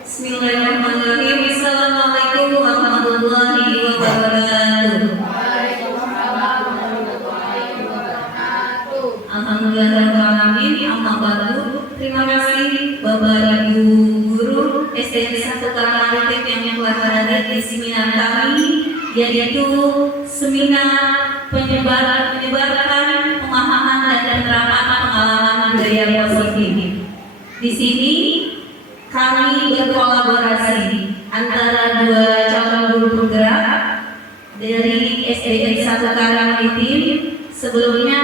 Bismillahirrahmanirrahim. Assalamualaikum warahmatullahi wabarakatuh. Alhamdulillahirrahmanirrahim. Amma ba'du. Terima kasih Bapak Ibu Guru SDN 1 Karanganyar yang telah hadir di seminar kami, yaitu seminar penyebaran pemahaman dan penerapan pengalaman budaya positif. Di sini kami berkolaborasi antara dua calon guru penggerak dari SDN 1 Karanganyar. Sebelumnya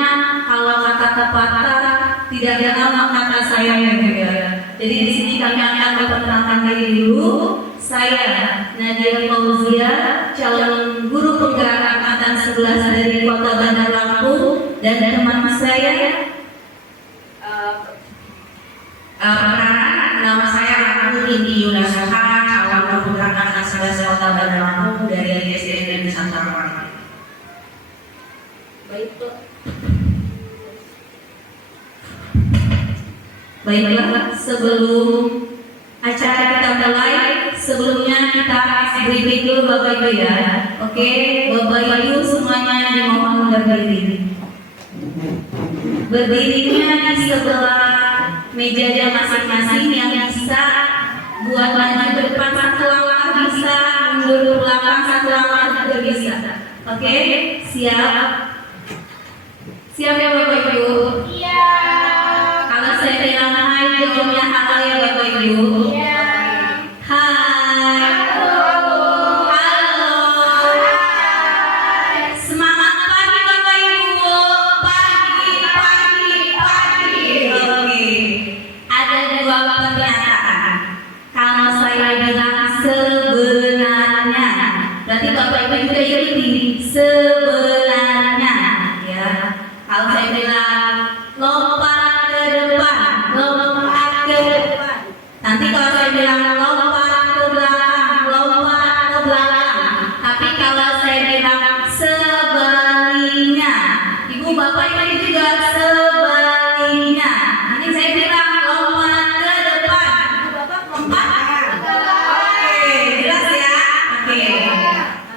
kalau kata pepatah tidak ada nama kata saya juga. Jadi di sini kami akan memperkenalkan diri dulu. Saya Nadia Fauzia, calon guru penggerak angkatan 11 dari Kota Bandar Lampung, dan teman saya nama saya Ratu Indi Yunasaha, calon guru penggerak angkatan 11 Kota Bandar Lampung dari SDN Nusantara. Baiklah, sebelum acara kita mulai, sebelumnya kita briefing dulu Bapak Ibu ya. Oke, Bapak Ibu semuanya dimohon berdiri. Berdirinya di sebelah mejanya masing-masing, yang bisa buat maju ke depan satu langkah bisa, mundur ke belakang satu langkah juga bisa. Oke, siap? Siap ya Bapak Ibu? Iya. Kalau saya bilang hai, jawabnya halo ya Bapak Ibu. Iya. Hai. Halo. Halo. Semangat pagi Bapak Ibu. Pagi. Oke. Ada dua pernyataan. Kalau saya bilang sebenarnya, berarti Bapak Ibu juga ikuti sebenarnya ya. Kalau saya bilang lompat ke depan, nanti kalau saya bilang lompat ke belakang, tapi kalau saya bilang sebaliknya, Ibu Bapak Ibu juga sebaliknya. Nanti saya bilang lompat ke depan, Ibu Bapak lompat. Oke, jelas ya. Oke,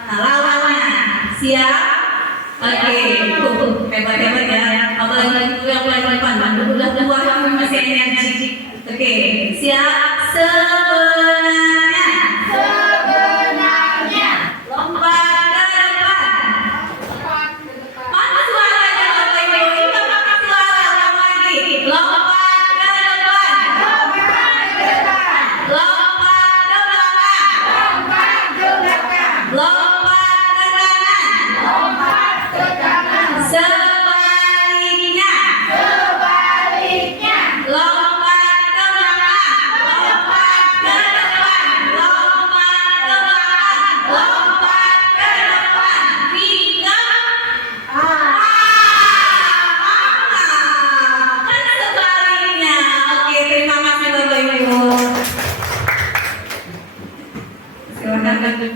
nah, lawannya siap. Oke, hebat ya. Apalagi itu yang paling depan, udah tua kamu masih energi. Oke, siap. Sebenarnya lompat ke depan. Mana suaranya Bapak Ibu? Kita pakai suara ulang lagi. Lompat ke depan. Lompat ke belakang. Lompat ke kanan. Sebaliknya. Lompat ke belakang. Lompat ke depan. Lompat ke belakang. Lompat ke depan. Kan sebaliknya. Oke, terima kasih Bapak Ibu. Silakan lagi.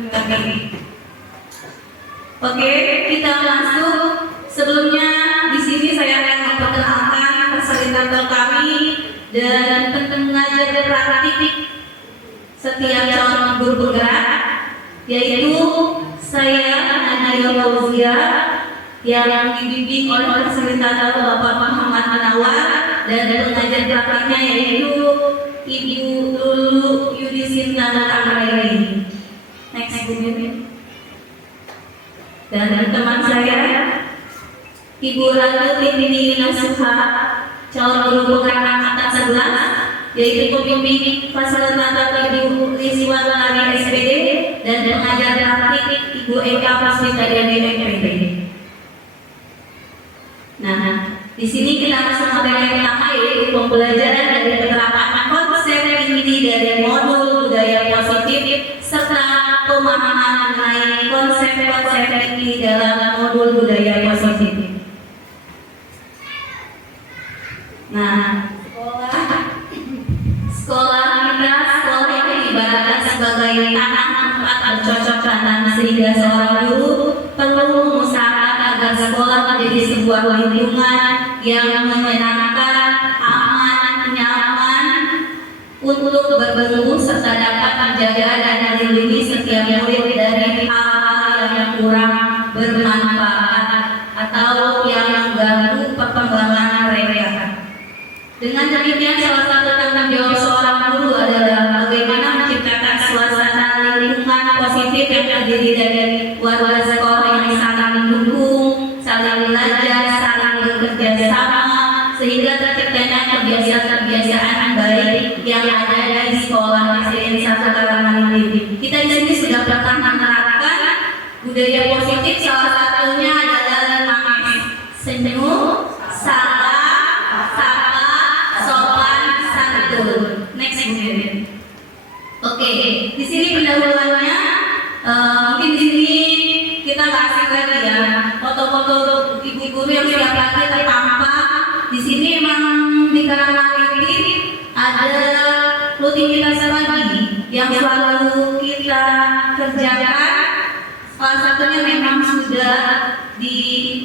Oke, kita langsung. Sebelumnya di sini saya akan memperkenalkan fasilitator kami dan pengajar praktik setiap calon guru penggerak, yaitu saya Nadia Fauzia yang dibimbing oleh fasilitator Bapak Muhammad Anwar, dan pengajar praktiknya yaitu Ibu Lulu Yudisina Anggraini. Next, Bu Mimin. Dan teman saya Ibu Ratu Indi Nasuha, calon guru penggerak angkatan 11, yaitu pembimbing fasilitator Ibu Liswatari SPD, dan pengajar praktik Ibu Eka Pasmita dari MPD. Nah, di sini kita masuk materi yang pertama, yaitu pembelajaran dari penerapan konsep inti dari modul budaya positif serta pemahaman mengenai konsep-konsep inti dalam modul budaya positif. Nah, sekolah yang diibaratkan sebagai tanah tempat bercocok tanam, sehingga seorang guru perlu mengusahakan agar sekolah menjadi sebuah lingkungan yang menyenangkan, aman, nyaman untuk bertemu serta dapat menjaga dan melindungi setiap murid dari hal-hal yang kurang bermanfaat atau yang mengganggu perkembangan mereka. Dengan demikian, salah satu tanggung jawab seorang guru adalah bagaimana menciptakan suasana lingkungan positif yang terdiri dari warga sekolah yang saling mendukung, saling belajar, saling bekerja sama, sehingga terciptanya kebiasaan-kebiasaan baik yang ada di sekolah SDN 1 Karanganyar. Kita di sini sudah pernah menerapkan budaya positif, salah satunya adalah 5S: senyum, salam, sapa, sopan, santun. Next, Bu. Oke, di sini pendahuluannya. Mungkin di sini kita kasih lagi ya foto-foto ibu guru yang setiap pagi terpampang. Di sini memang di Karanganyar ini ada rutinitas pagi yang selalu kita kerjakan. Salah satunya memang sudah diliskan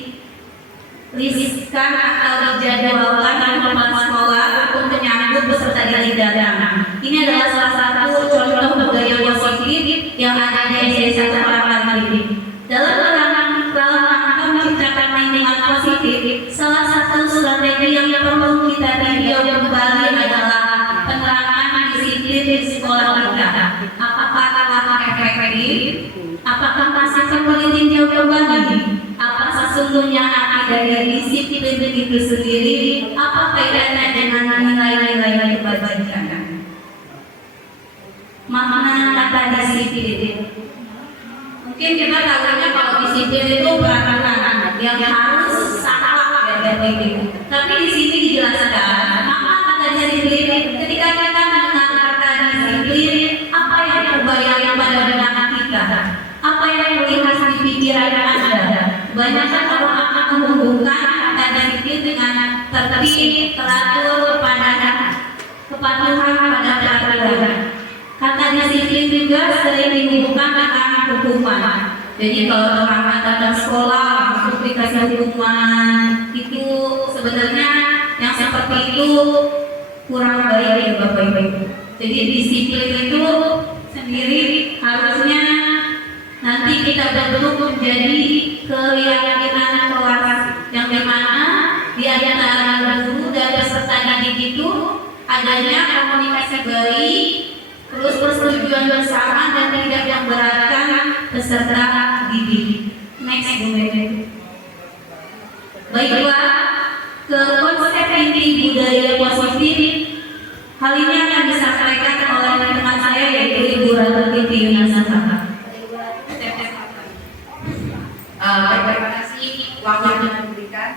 atau dijadwalkan oleh kepala sekolah untuk menyambut peserta didik datang. Ini adalah salah satu contoh budaya positif yang ada di SD 1 Karanganyar ini. Dalam rangka menciptakan lingkungan positif, salah satu strategi yang perlu kita tinjau kembali adalah penerapan disiplin di sekolah kita. Apakah telah efektif? Apakah masih perlu ditinjau kembali? Apa sesungguhnya arti dari disiplin itu sendiri? Apa kaitannya dengan nilai-nilai kebaikan? Makna kata disiplin. Mungkin kita tahunya kalau disiplin itu peraturan yang harus saklek ya gitu. Tapi di sini dijelaskan makna kata disiplin. Ketika kita mendengar kata disiplin, apa yang terbayang pada benak kita? Apa yang terlintas di pikiran Anda? Banyak orang akan menghubungkan kata disiplin dengan tertib, teratur, kepatuhan pada peraturan. Kata disiplin juga sering dihubungkan dengan hukuman. Jadi kalau orang datang sekolah langsung dikasih hukuman, itu sebenarnya yang seperti itu kurang baik ya Bapak Ibu. Jadi disiplin itu sendiri harusnya nanti kita bentuk menjadi keyakinan kelas yang dimana di antara guru dan peserta didik itu adanya komunikasi baik, terus persetujuan bersama dan tidak memberatkan peserta didik. Next, Bu Mede. Baiklah, ke konsep inti budaya positif. Hal ini akan disampaikan oleh teman saya yaitu Ibu Ratu Titi Yunasaka. Terima kasih waktu yang diberikan.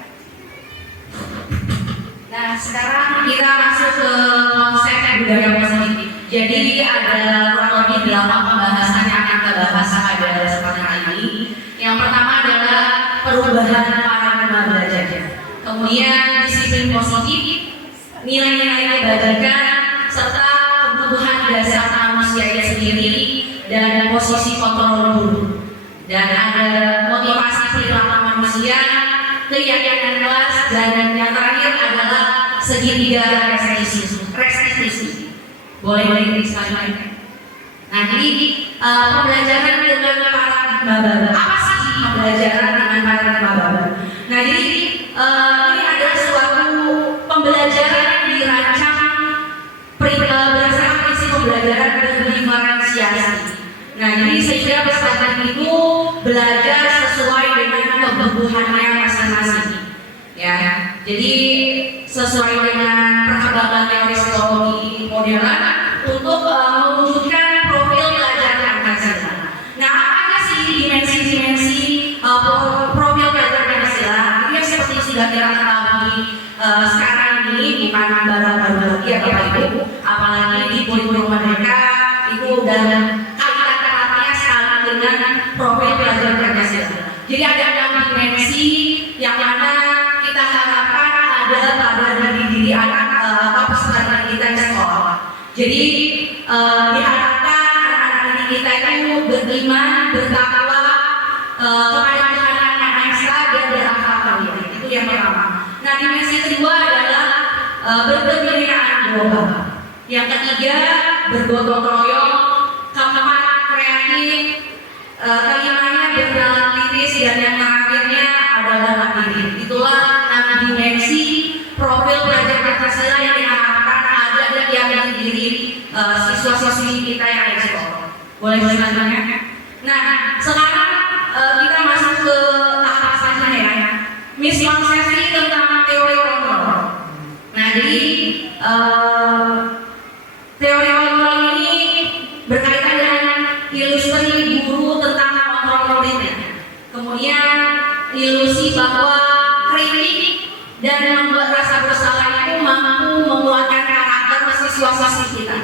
Nah, sekarang kita masuk ke konsep budaya positif. Jadi ada kurang lebih 8 pembahasan yang akan kita bahas pada kesempatan ini. Yang pertama adalah perubahan paradigma belajar. Kemudian disiplin positif, nilai-nilai kebajikan, serta kebutuhan dasar manusia itu sendiri dan posisi kontrol guru. Dan ada motivasi perilaku manusia, keyakinan kelas, dan yang terakhir adalah segitiga restitusi. Boleh sekali. Nah, jadi pembelajaran dengan paradigma baru. Apa sih pembelajaran dengan paradigma baru? Nah, jadi ini adalah suatu pembelajaran yang dirancang berdasarkan prinsip pembelajaran berdiferensiasi. Nah, jadi sehingga peserta itu belajar sesuai dengan kebutuhannya masing-masing. Ya, jadi sesuai dengan perkembangan teori psikologi modern untuk mewujudkan profil pelajar Pancasila. Nah, apa sih dimensi-dimensi profil pelajar Pancasila? Ini yang seperti sudah kita ketahui sekarang ini bukan baru-baru lagi ya Bapak Ibu, apalagi di kurikulum mereka itu udah kaitan eratnya sekali dengan profil pelajar Pancasila. Jadi ada 6 dimensi yang mana kita harapkan ada pada diri anak atau peserta kita di sekolah. Jadi diharapkan anak-anak didik kita itu beriman, bertakwa kepada Tuhan Yang Maha Esa dan berakhlak mulia. Itu yang pertama. Nah, dimensi kedua adalah berkebudayaan global. Yang ketiga bergotong royong, kelimanya berjalan kritis, dan yang terakhirnya adalah mandiri. Itulah 6 dimensi profil pelajar Pancasila yang diharapkan ada di tiap diri siswa-siswi kita yang ekspor. Boleh selanjutnya? Nah, sekarang kita masuk ke tahap selanjutnya ya. Miskonsepsi tentang teori kontrol. Nah, jadi teori kontrol ini berkaitan dengan ilusi guru tentang kontrol muridnya. Kemudian ilusi bahwa kritik dan membuat rasa bersalah itu mampu menguatkan karakter siswa-siswi kita.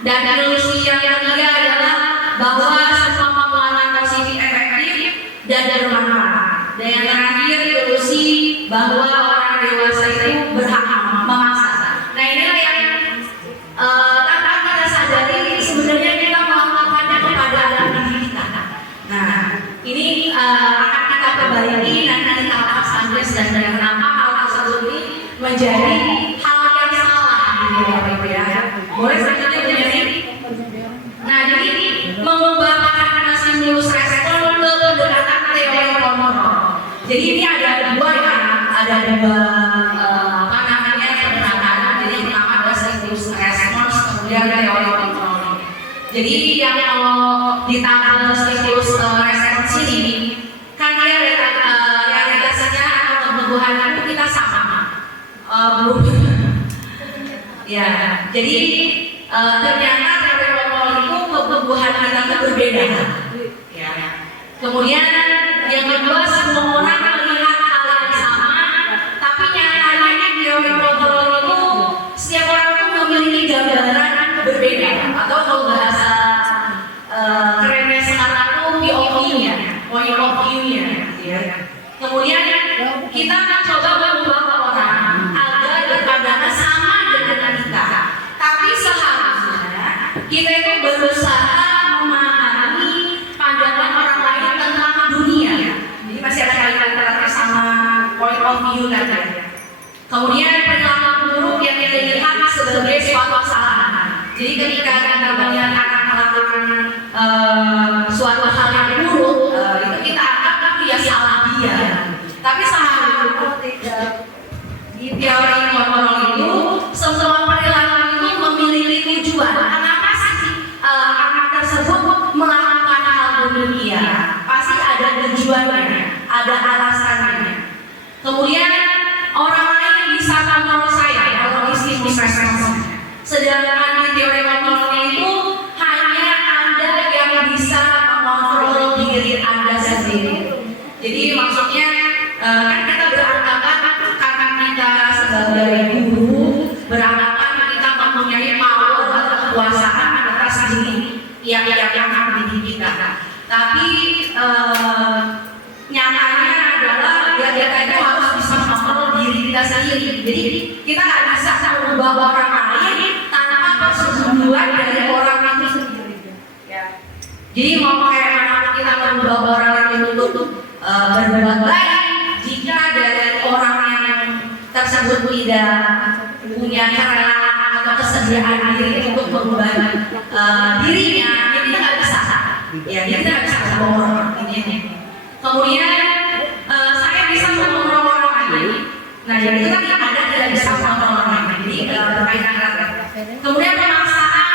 Dan ilusi yang ketiga adalah bahwa semua penguatan positif efektif dan bermanfaat. Dan yang terakhir ilusi bahwa orang dewasa itu berhak memaksa. Nah, inilah yang tanpa kita sadari sebenarnya kita melakukannya kepada anak didik kita. Nah, ini akan kita perbaiki nanti di tahap selanjutnya, dan kenapa hal tersebut ini menjadi hal yang salah gitu ya Bapak Ibu ya. Boleh selanjutnya menjadi. Nah, jadi mengubah paradigma stimulus respon ke pendekatan teori kontrol. Jadi ini ada dua ya, ada dua apa namanya pendekatan. Jadi yang pertama adalah stimulus respons, kemudian teori kontrol. Jadi yang kalau ditambah stimulus respons ini, kan dia realitasnya atau kebutuhan itu kita sama, belum. Ya, jadi ternyata teori kontrol itu kebutuhan kita itu berbeda. Ya. Kemudian yang kedua, semua orang melihat hal yang sama, tapi nyatanya di teori kontrol itu setiap orang itu memiliki gambaran berbeda, atau kalau bahasa kerennya sekarang itu point of view-nya, gitu ya. Kemudian kita mencoba mengubah orang agar berpandangan sama dengan kita, tapi seharusnya kita itu berusaha memahami pandangan orang lain tentang dunia. Jadi masih ada kaitan sama point of view tadi. Kemudian perilaku buruk yang kita lihat sebagai suatu kesalahan. Jadi ketika kita melihat anak melakukan suatu hal yang buruk, itu kita anggap dia salah dia. Tapi seharusnya di teori kontrol itu semua perilaku itu memiliki tujuan. Kenapa sih anak tersebut melakukan hal demikian? Pasti ada tujuannya, ada alasannya. Kemudian orang lain bisa kontrol saya kalau stimulus responsnya. Sedangkan di teori kontrolnya itu hanya Anda yang bisa mengontrol diri Anda sendiri. Jadi maksudnya kan kita beranggapan karena kita sebagai guru beranggapan kita mempunyai power atau kekuasaan atas diri yang mendidik kita. Tapi nyatanya adalah kita itu harus bisa mengontrol diri kita sendiri. Jadi kita nggak bisa merubah orang lain tanpa persetujuan dari orang itu sendiri. Ya. Jadi mau kayak mana kita merubah orang yang untuk berbuat baik, jika dari orang yang tersebut tidak punya kerelaan atau kesediaan diri untuk merubah dirinya, kita nggak bisa. Ya, kita nggak bisa merubah orang ini. Kemudian saya bisa mengontrol orang lain. Nah, jadi itu kan Anda tidak bisa mengontrol orang lain. Jadi berkaitan erat. Kemudian pemaksaan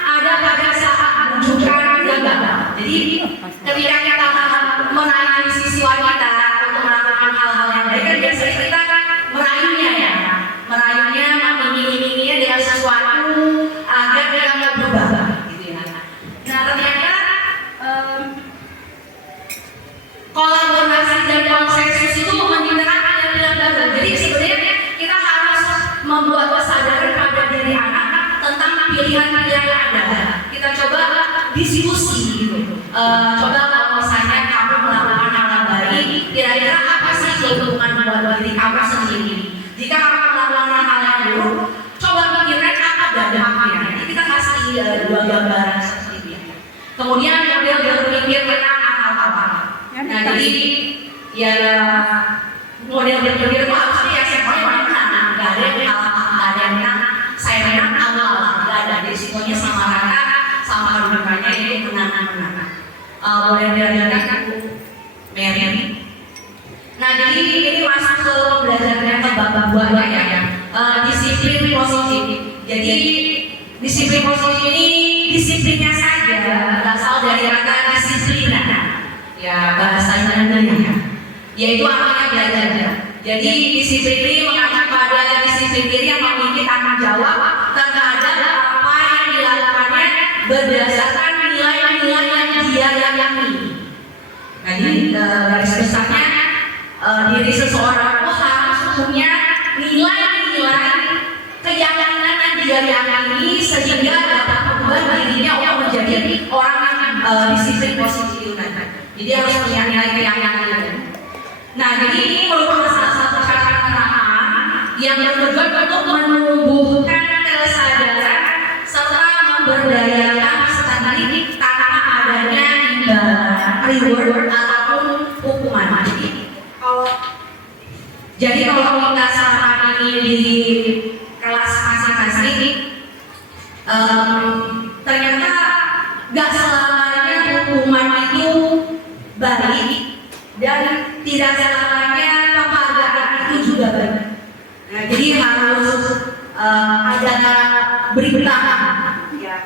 ada pada saat menunjukkan gagal. Jadi ketika kita menaiki siswa kita untuk melakukan hal-hal yang baik, kan biasanya kita merayunya ya, merayunya, mengiming-iminginya dengan sesuatu agar dia nggak berubah, gitu ya. Nah, ternyata kolaborasi dan konsensus itu menciptakan pilihan baru. Jadi sebenarnya kita harus membuat kesadaran pada diri anak tentang pilihan-pilihan yang ada. Kita coba diskusi gitu. Coba kalau misalnya kamu melakukan hal yang baik, kira-kira apa sih keuntungan buat diri kamu sendiri? Jika kamu melakukan hal yang buruk, coba pikirkan apa dampaknya. Jadi kita kasih dua gambaran seperti itu. Kemudian model berpikir tentang apa-apa. Nah, jadi ya model berpikir itu harusnya ya semuanya menang, nggak ada yang kalah, nggak ada yang menang. Saya menang, kalah, nggak ada. Jadi semuanya sama rata, sama kedudukannya itu menang. boleh dilanjutkan Bu Mary. Nah, jadi ini masuk ke pembelajaran ke bab 2 ya. Disiplin positif. Jadi disiplin positif ini disiplinnya saja berasal dari kata disiplina. Ya, bahasa Yunani, yaitu artinya belajar. Jadi disiplin ini mengacu pada disiplin diri yang memiliki tanggung jawab terhadap apa yang dilakukannya berdasarkan nilai-nilai yang dia yakini. Nah, jadi garis besarnya diri seseorang itu harus punya nilai-nilai keyakinan yang dia yakini sehingga dapat membuat dirinya untuk menjadi orang yang disiplin positif. Jadi harus punya nilai keyakinan. Nah, jadi ini merupakan salah satu cara penerapan yang bertujuan untuk menumbuhkan kesadaran serta memberdayakan peserta didik tanpa adanya imbalan, reward ataupun hukuman. Jadi kalau kita selama ini di kelas masing-masing, ternyata gak selamanya hukuman itu baik dan tidak selamanya penghargaan itu juga baik. Nah, jadi harus ada beritahu ya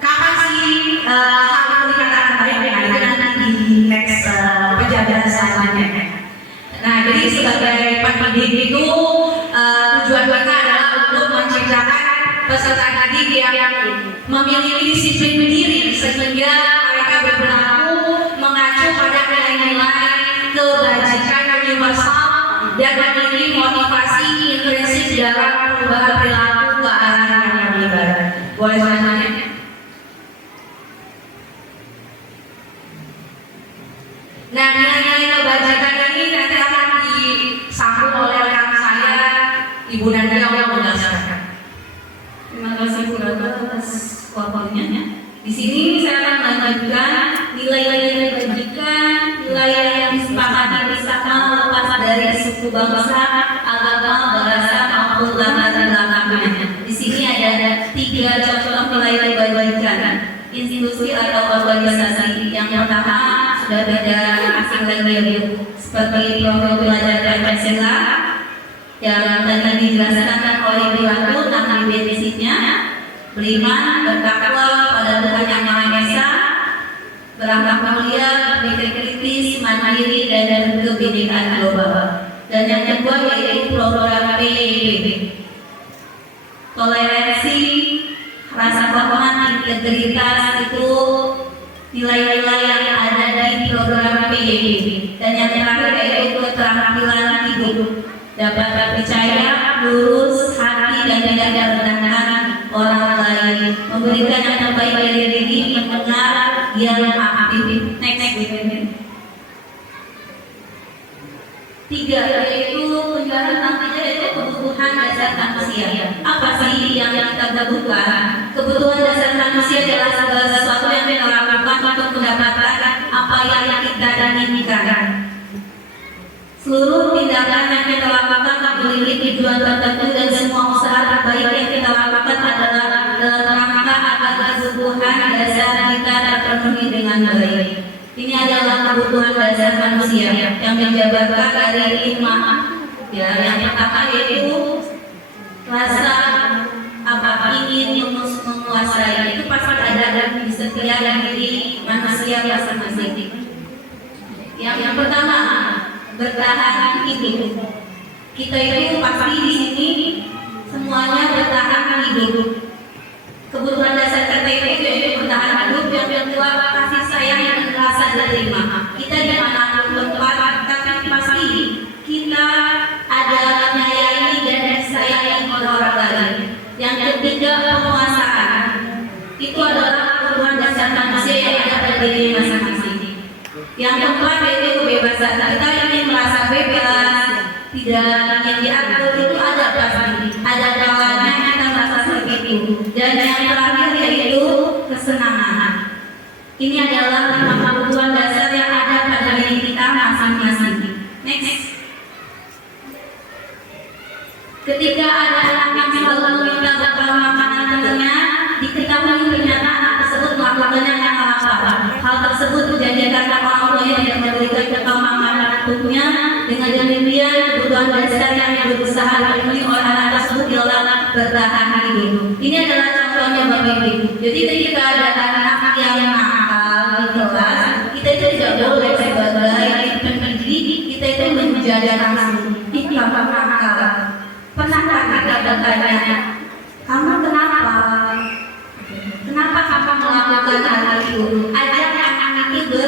kapan sih hal itu dikatakan baik. Nah, itu nanti di next penjabaran selanjutnya. Nah, jadi sebagai pendidik itu tujuan kita adalah untuk menciptakan peserta didik yang memiliki disiplin diri sehingga mereka berperilaku mengacu pada nilai-nilai kebajikan universal dan memiliki motivasi intrinsik dalam perubahan perilaku ke arah yang lebih baik. Boleh selanjutnya? Nah, nilai-nilai kebajikan ini nanti akan disambung oleh rekan saya, Ibu Nadia yang menjelaskan. Terima kasih Bu Rata atas waktunya. Di sini saya akan melanjutkan nilai-nilai kebajikan, nilai yang disepakati bersama lepas dari suku bangsa, agama, bahasa maupun latar belakangnya. Di sini ada 3 contoh nilai kebajikan institusi atau organisasi. Yang pertama sudah tidak asing lagi ya Bu, seperti profil belajar Pancasila yang tadi dijelaskan oleh Ibu Ratu tentang basicnya, beriman, bertakwa pada Tuhan Yang Maha Esa, berakhlak mulia, berpikir kritis, mandiri, dan kebinekaan global. Dan yang kedua yaitu program PIBB, toleransi, rasa hormat, integritas, itu nilai-nilai yang ada di program PIBB. Dan yang terakhir yaitu keterampilan hidup, dapat percaya, lurus, hati, dan tidak merendahkan orang lain, memberikan yang terbaik dari diri, mendengar, yang aktif. Next. 3 yaitu penjelasan tentang 3 yaitu kebutuhan dasar manusia. Apa sih yang kita butuhkan? Kebutuhan dasar manusia adalah segala sesuatu yang kita lakukan untuk mendapatkan apa yang kita inginkan. Seluruh tindakan yang kita lakukan memiliki tujuan tertentu dan semua usaha terbaik yang kita lakukan adalah dalam rangka agar kebutuhan dasar kita terpenuhi dengan baik. Ini adalah kebutuhan dasar manusia yang menjabarkan dari 5. Ya, yang pertama yaitu rasa ingin menguasai. Itu pasti ada di setiap diri manusia masing-masing. Yang pertama, bertahan hidup. Kita itu pasti di sini semuanya bertahan hidup. Kebutuhan dasar kita itu yaitu bertahan hidup. Yang kedua, kasih sayang yang rasa diterima. Kita dimanapun tempat, tapi pasti kita ada menyayangi dan disayangi oleh orang lain. Yang ketiga, penguasaan. Itu adalah kebutuhan dasar manusia yang ada pada diri masing-masing. Yang keempat yaitu kebebasan. Kita ingin merasa bebas, tidak ingin diatur, itu ada pasti. Ada kalanya kita merasa seperti itu. Dan yang terakhir yaitu kesenangan. Ini adalah 5 kebutuhan dasar yang ada pada diri kita masing-masing. Next. Ketika ada anak yang selalu meminta bekal makanan tentunya, diketahui ternyata anak tersebut melakukan karena orang tuanya tidak memberikan perkembangan untuknya, dengan demikian kebutuhan dasar yang berusaha dipenuhi oleh anak tersebut ialah bertahan hidup. Ini adalah contohnya Bapak Ibu. Jadi ketika ada anak yang nakal di kelas, kita itu tidak boleh sebagai pendidik kita itu menjaga langsung. Ih, kamu nakal. Pernahkah kita bertanya, kamu kenapa? Kenapa kamu melakukan hal itu? Ajak anak-anak itu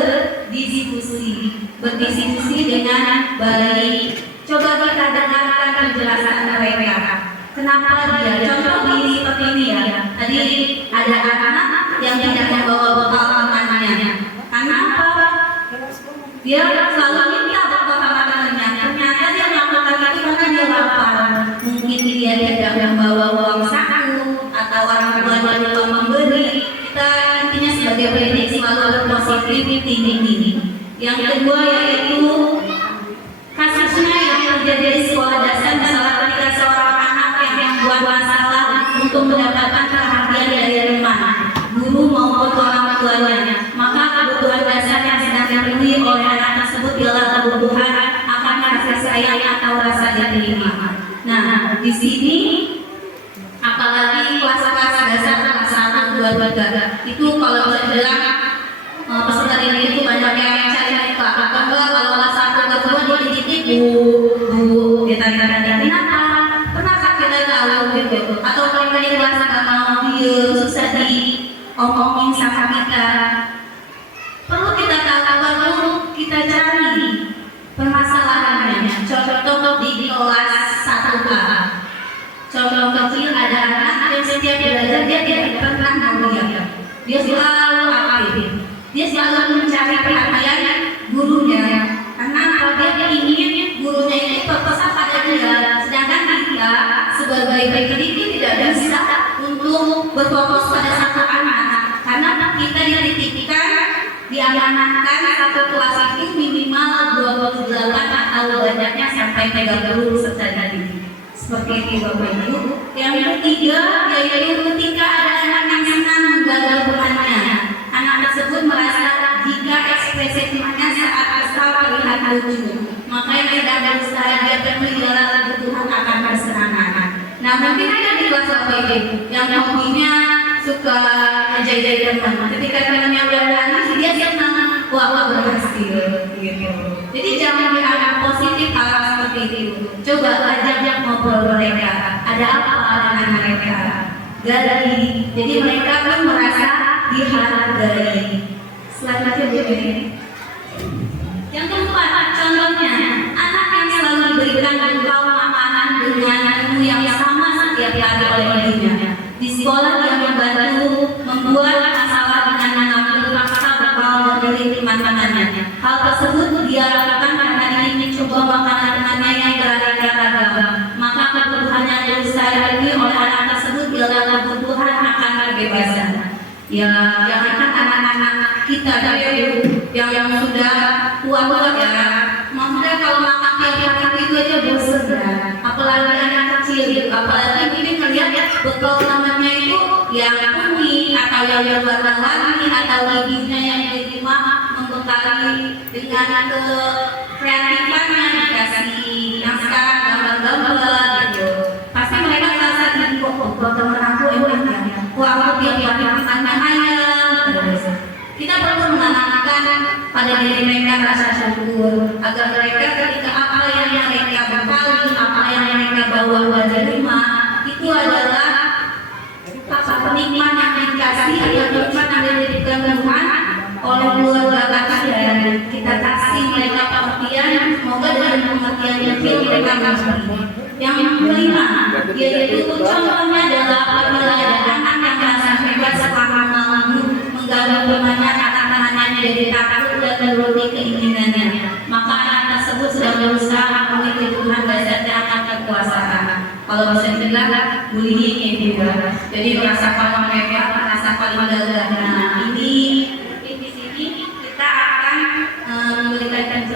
berdiskusi dengan baik. Coba kita dengarkan penjelasan mereka. Kenapa dia? Contoh ini seperti ini ya. Tadi ada anak yang tidak membawa bekal makanannya. Kenapa? Dia selalu minta bekal makanannya. Ternyata dia melakukan itu karena dia lapar. Mungkin dia tidak membawa uang saku atau orang tuanya belum memberi. Kita intinya sebagai pendidik selalu berpositif tinggi. Yang kedua yaitu kasusnya yang terjadi di sekolah dasar, misalnya ketika seorang anak yang membuat masalah untuk mendapatkan perhatian dari rumah, guru maupun orang tuanya, maka kebutuhan dasar yang sedang dipenuhi oleh anak tersebut ialah kebutuhan akan rasa sayang atau rasa diterima. Nah, di sini apalagi kelas-kelas dasar kelas 1, 2, 3 itu kalau saya bilang peserta didik itu banyak yang cari Pak, kalau kelas 1 kelas 2 dia dididik bu ditanya-tanya kenapa? Pernahkah kita tahu gitu? Atau mereka di kelas nggak mau dia susah diomongin sama kita. Perlu kita tahu, perlu kita cari permasalahannya. Contoh di kelas 1A. Contoh kecil ada anak yang setiap belajar dia tidak pernah ngomong. Dia selalu aktif. Dia selalu mencari perhatian gurunya. Karena kalau dia ingin gurunya itu berpesan pada dia, sedangkan kita sebagai pendidik tidak bisa untuk berfokus pada satu anak. Karena kita dititipkan, diamanahkan satu kelas itu minimal 28 atau banyaknya sampai 30 peserta didik. Seperti itu Bapak Ibu. Yang ketiga yaitu ketika ada anak yang senang menggagal temannya, anak tersebut merasa jika ekspresi temannya saat asal terlihat lucu, maka yang tidak berusaha dia penuhi adalah kebutuhan akan kesenangan. Nah mungkin ada di kelas Bapak Ibu yang hobinya suka menjajah teman. Ketika temannya berani dia senang, wah berhasil gitu. Jadi jangan dianggap positif hal seperti itu. Coba ajak ngobrol mereka. Ada apa dengan mereka? Gali. Jadi mereka pun merasa dihargai. Selanjutnya begini. Yang keempat, contohnya anak yang selalu diberikan bekal makanan dengan menu yang sama setiap hari oleh ibunya. Di sekolah dia membantu membuat masalah dengan mengambil paksa bekal dari makanannya. Hal tersebut dia lakukan karena ingin mencoba makanan temannya yang beraneka ragam. Maka kebutuhan yang berusaha dipenuhi oleh anak tersebut ialah kebutuhan akan kebebasan. Ya, jangankan anak-anak kita dari yang sudah tua-tua ya, maksudnya kalau makan tiap hari itu aja bosan ya. Apalagi anak kecil, apalagi ini melihat bekal namanya itu yang kuning atau yang berwarna-warni atau giginya yang diterima membekali dengan kreatifannya dikasih yang sekarang gambar-gambar gitu. Pasti mereka merasa ini kok teman aku enak ya. Wah aku tiap hari makannya ayam. Kita perlu menanamkan pada diri mereka rasa syukur agar mereka ketika apa yang mereka bekali, apa yang mereka bawa dari rumah itu adalah penikmat yang dikasih atau nikmat yang diberikan Tuhan oleh keluarga kita dan kita kasih mereka pengertian. Semoga dengan pengertian itu mereka mengerti. Yang kelima yaitu contohnya adalah apabila ada anak yang merasa hebat setelah mengganggu temannya, anak-anaknya jadi takut dan menuruti keinginannya, maka anak tersebut sudah berusaha memenuhi kebutuhan dasarnya akan kekuasaan. Kalau bisa dibilang bullying juga. Jadi merasa paling hebat, merasa paling gagah. Nah ini di sini kita akan memberikan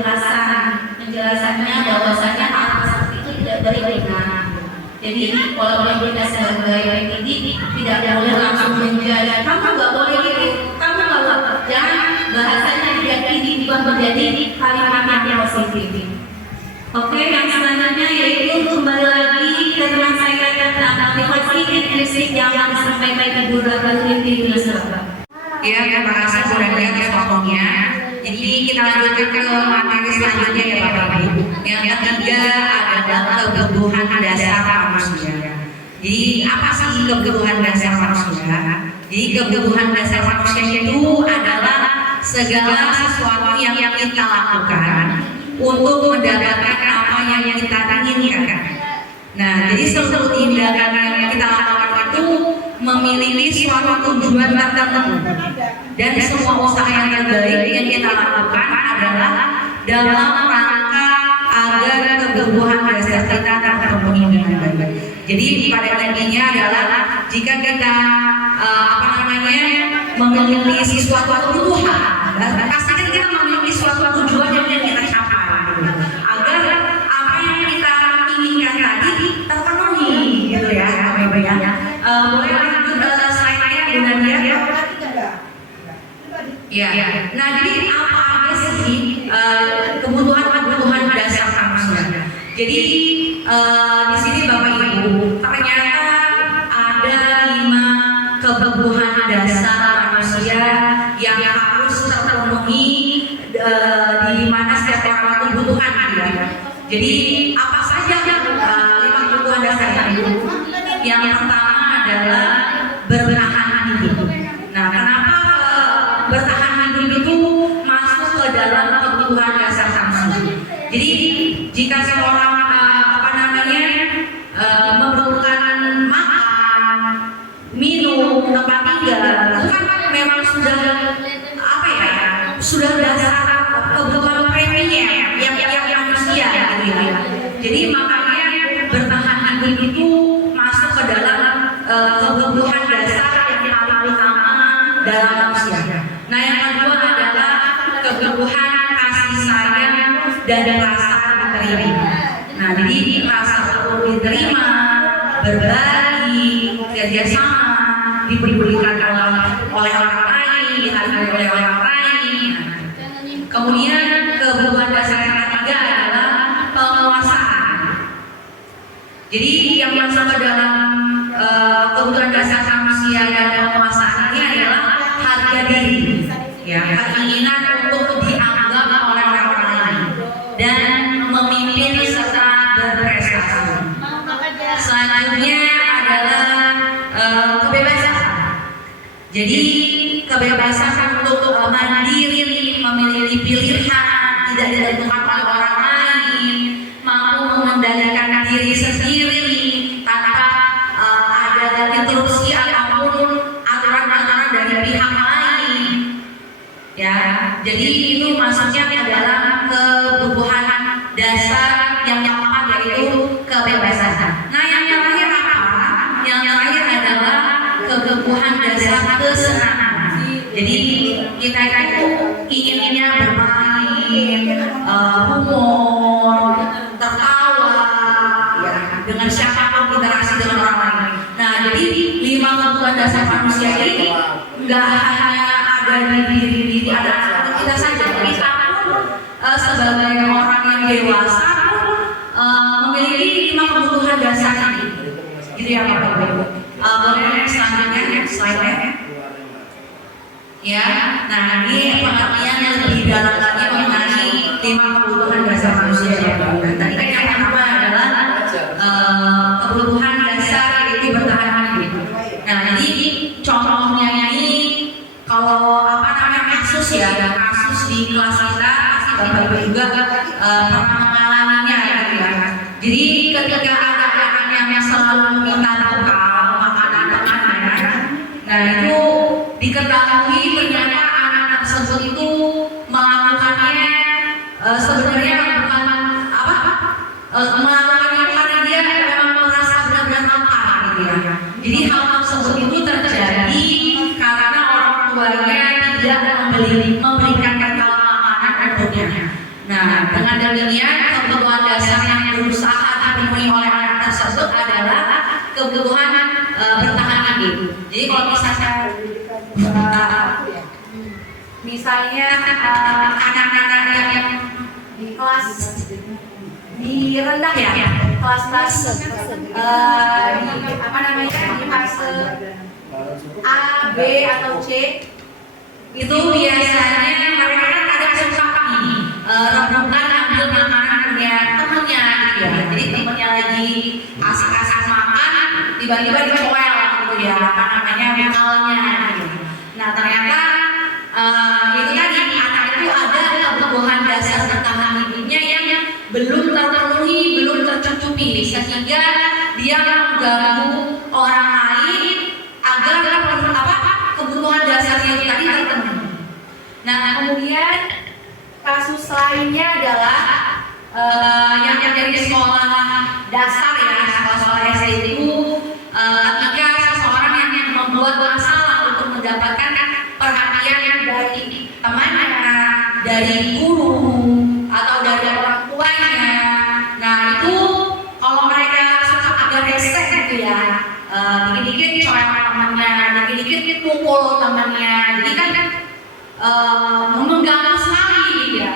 penjelasannya bahwasanya hal seperti itu tidak benar. Jadi walaupun kita sebagai pendidik tidak boleh langsung menjadi kamu nggak boleh gitu, kamu nggak boleh, jangan bahasanya diyakini menjadi kalimat yang positif. Oke, yang selanjutnya yaitu kembali lagi ke teman saya tentang motivasi intrinsik yang disampaikan Ibu Dr. Titi Lusaka. Ya, terima kasih sudah lihat fotonya. Jadi kita lanjutkan ke materi selanjutnya ya Bapak Ibu. Yang ketiga adalah kebutuhan dasar manusia. Jadi apa sih kebutuhan dasar manusia? Jadi kebutuhan dasar manusia itu adalah segala sesuatu yang kita lakukan untuk mendapatkan apa yang kita inginkan. Nah, jadi seluruh tindakan yang kita lakukan itu memiliki suatu tujuan tertentu, dan semua usaha yang terbaik yang kita lakukan adalah dalam rangka agar kebutuhan dasar kita terpenuhi dengan baik. Jadi pada intinya adalah jika kita memiliki suatu kebutuhan, pastikan kita memiliki suatu tujuan yang kita capai agar apa yang kita inginkan tadi terpenuhi, gitu ya, Bapak ya. Boleh lanjut slide-nya Bu Nadia? Ya. Nah, jadi apa aja sih kebutuhan dasar manusia? Jadi di sini Bapak Ibu, ternyata ada 5 kebutuhan dasar manusia yang harus terpenuhi di mana setiap orang itu butuhkan, ya. Jadi apa saja 5 kebutuhan dasar itu? Yang pertama adalah bertahan hidup. Nah, kenapa bertahan hidup itu masuk ke dalam kebutuhan dasar manusia? Jadi jika seorang memerlukan makan, minum, tempat tinggal, itu kan memang sudah dasar kebutuhan primernya yang manusia, gitu ya. Jadi makanya bertahan hidup itu masuk ke dalam kebutuhan dasar yang paling utama dalam manusia. Nah, yang kedua adalah kebutuhan kasih sayang dan rasa diterima. Nah, jadi rasa diterima, berbagi, kerjasama, dipedulikan oleh orang lain, dihargai oleh orang lain. Kemudian kebutuhan dasar yang ketiga adalah penguasaan. Jadi yang masuk ke dalam kebutuhan dasar manusia dan penguasaan ini adalah harga diri, ya, keinginan untuk dianggap oleh orang lain dan memimpin serta berprestasi. Selanjutnya adalah kebebasan. Jadi kebebasan untuk mandiri, memilih pilihan, tidak ditentukan oleh orang lain, mampu mengendalikan diri sendiri tanpa ada interupsi ataupun aturan-aturan dari pihak lain. Ya, jadi itu maksudnya adalah kebutuhan dasar yang keempat, yaitu kebebasan. Nah, yang terakhir apa? Yang terakhir adalah kebutuhan dasar kesenangan. Jadi kita itu inginnya bermain, humor, tertawa, ya, dengan siapapun, interaksi dengan orang lain. Nah, jadi 5 kebutuhan dasar manusia ini nggak hanya ada di diri anak-anak kita saja, kita pun sebagai orang yang dewasa memiliki 5 kebutuhan dasar ini. Gitu ya Bapak Ibu. Boleh selanjutnya slide-nya. Ya, nah ini pengertian yang lebih dalam lagi mengenai 5 kebutuhan dasar manusia ya. Tadi kan yang pertama adalah kebutuhan dasar yaitu bertahan hidup. Nah, jadi contohnya ini kalau kasus di kelas kita pasti Bapak Ibu juga pernah mengalaminya, gitu ya. Jadi ketika ada anak yang selalu minta bekal makanan-makanan, nah itu diketahui ternyata anak tersebut itu melakukannya sebenarnya bukan melakukannya karena dia memang merasa benar-benar lapar, gitu ya. Jadi hal tersebut itu terjadi karena orang tuanya tidak memberikan bekal makanan untuknya. Nah, dengan demikian kebutuhan dasar yang berusaha dipenuhi oleh anak tersebut adalah kebutuhan bertahan hidup. Jadi kalau misalnya Misalnya anak-anak yang di kelas di rendah ya, kelas-kelas di apa namanya di fase A, B atau C itu biasanya mereka kan ada suka rebutan ambil makanan punya temennya gitu ya. Jadi temennya lagi asik-asik makan, tiba-tiba dicoel gitu ya, apa namanya bekalnya gitu. Nah ternyata itu tadi anak itu ada kebutuhan dasar bertahan hidupnya yang belum terpenuhi, belum tercukupi, sehingga dia mengganggu orang lain agar kebutuhan dasarnya itu tadi terpenuhi. Nah kemudian kasus lainnya adalah yang terjadi di sekolah dasar ya, sekolah SD itu ketika seseorang yang membuat masalah untuk mendapatkan perhatian dari temannya, dari guru atau dari orang tuanya. Nah itu kalau mereka suka agak resek gitu ya, dikit-dikit coel temannya, dikit-dikit pukul temannya, jadi kan mengganggu sekali gitu ya.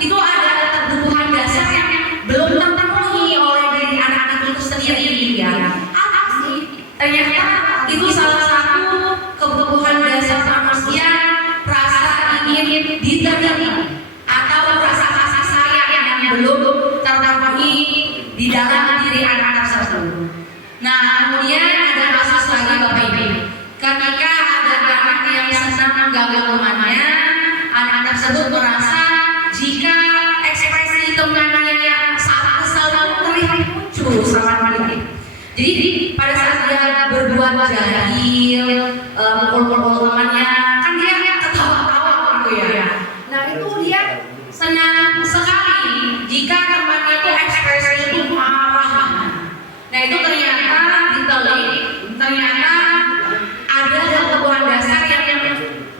Itu ada kebutuhan dasar yang belum terpenuhi oleh dari anak itu sendiri gitu ya. Apa sih? Ternyata itu salah satu kebutuhan dasar manusia, rasa ingin diterima atau rasa kasih sayang yang belum terpenuhi di dalam diri anak tersebut. Nah kemudian ada kasus lagi Bapak Ibu, ketika ada anak yang senang mengganggu temannya, anak tersebut merasa jika ekspresi temannya yang saat kesal terlihat lucu sama dia. Jadi pada saat dia berbuat jahil, mukul-mukul temannya, kan dia ketawa-tawa gitu ya. Nah itu dia senang sekali jika temannya itu ekspresi itu marah. Nah itu ternyata ditelik, ternyata ada kebutuhan dasar yang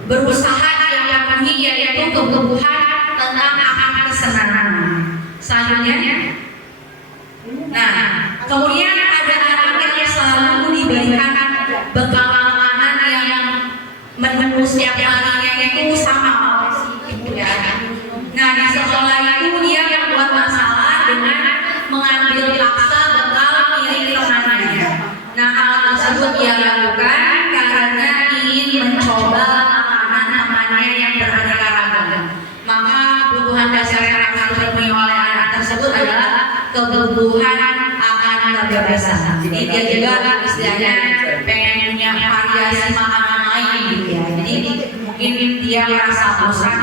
berusaha yang penuhi, yaitu kebutuhan tentang akan kesenangan. Selanjutnya, nah kemudian ada anak yang selalu diberikan bekal makanan yang menu setiap harinya itu sama oleh si ibu ya. Nah di sekolah itu dia membuat masalah dengan mengambil paksa bekal milik temannya. Nah hal tersebut dia lakukan karena ingin mencoba makanan temannya yang beraneka ragam. Maka kebutuhan dasar yang harus dipenuhi oleh anak tersebut adalah kebutuhan akan kebebasan. Jadi dia juga istilahnya pengen punya variasi makanan lain gitu ya. Jadi mungkin dia merasa bosan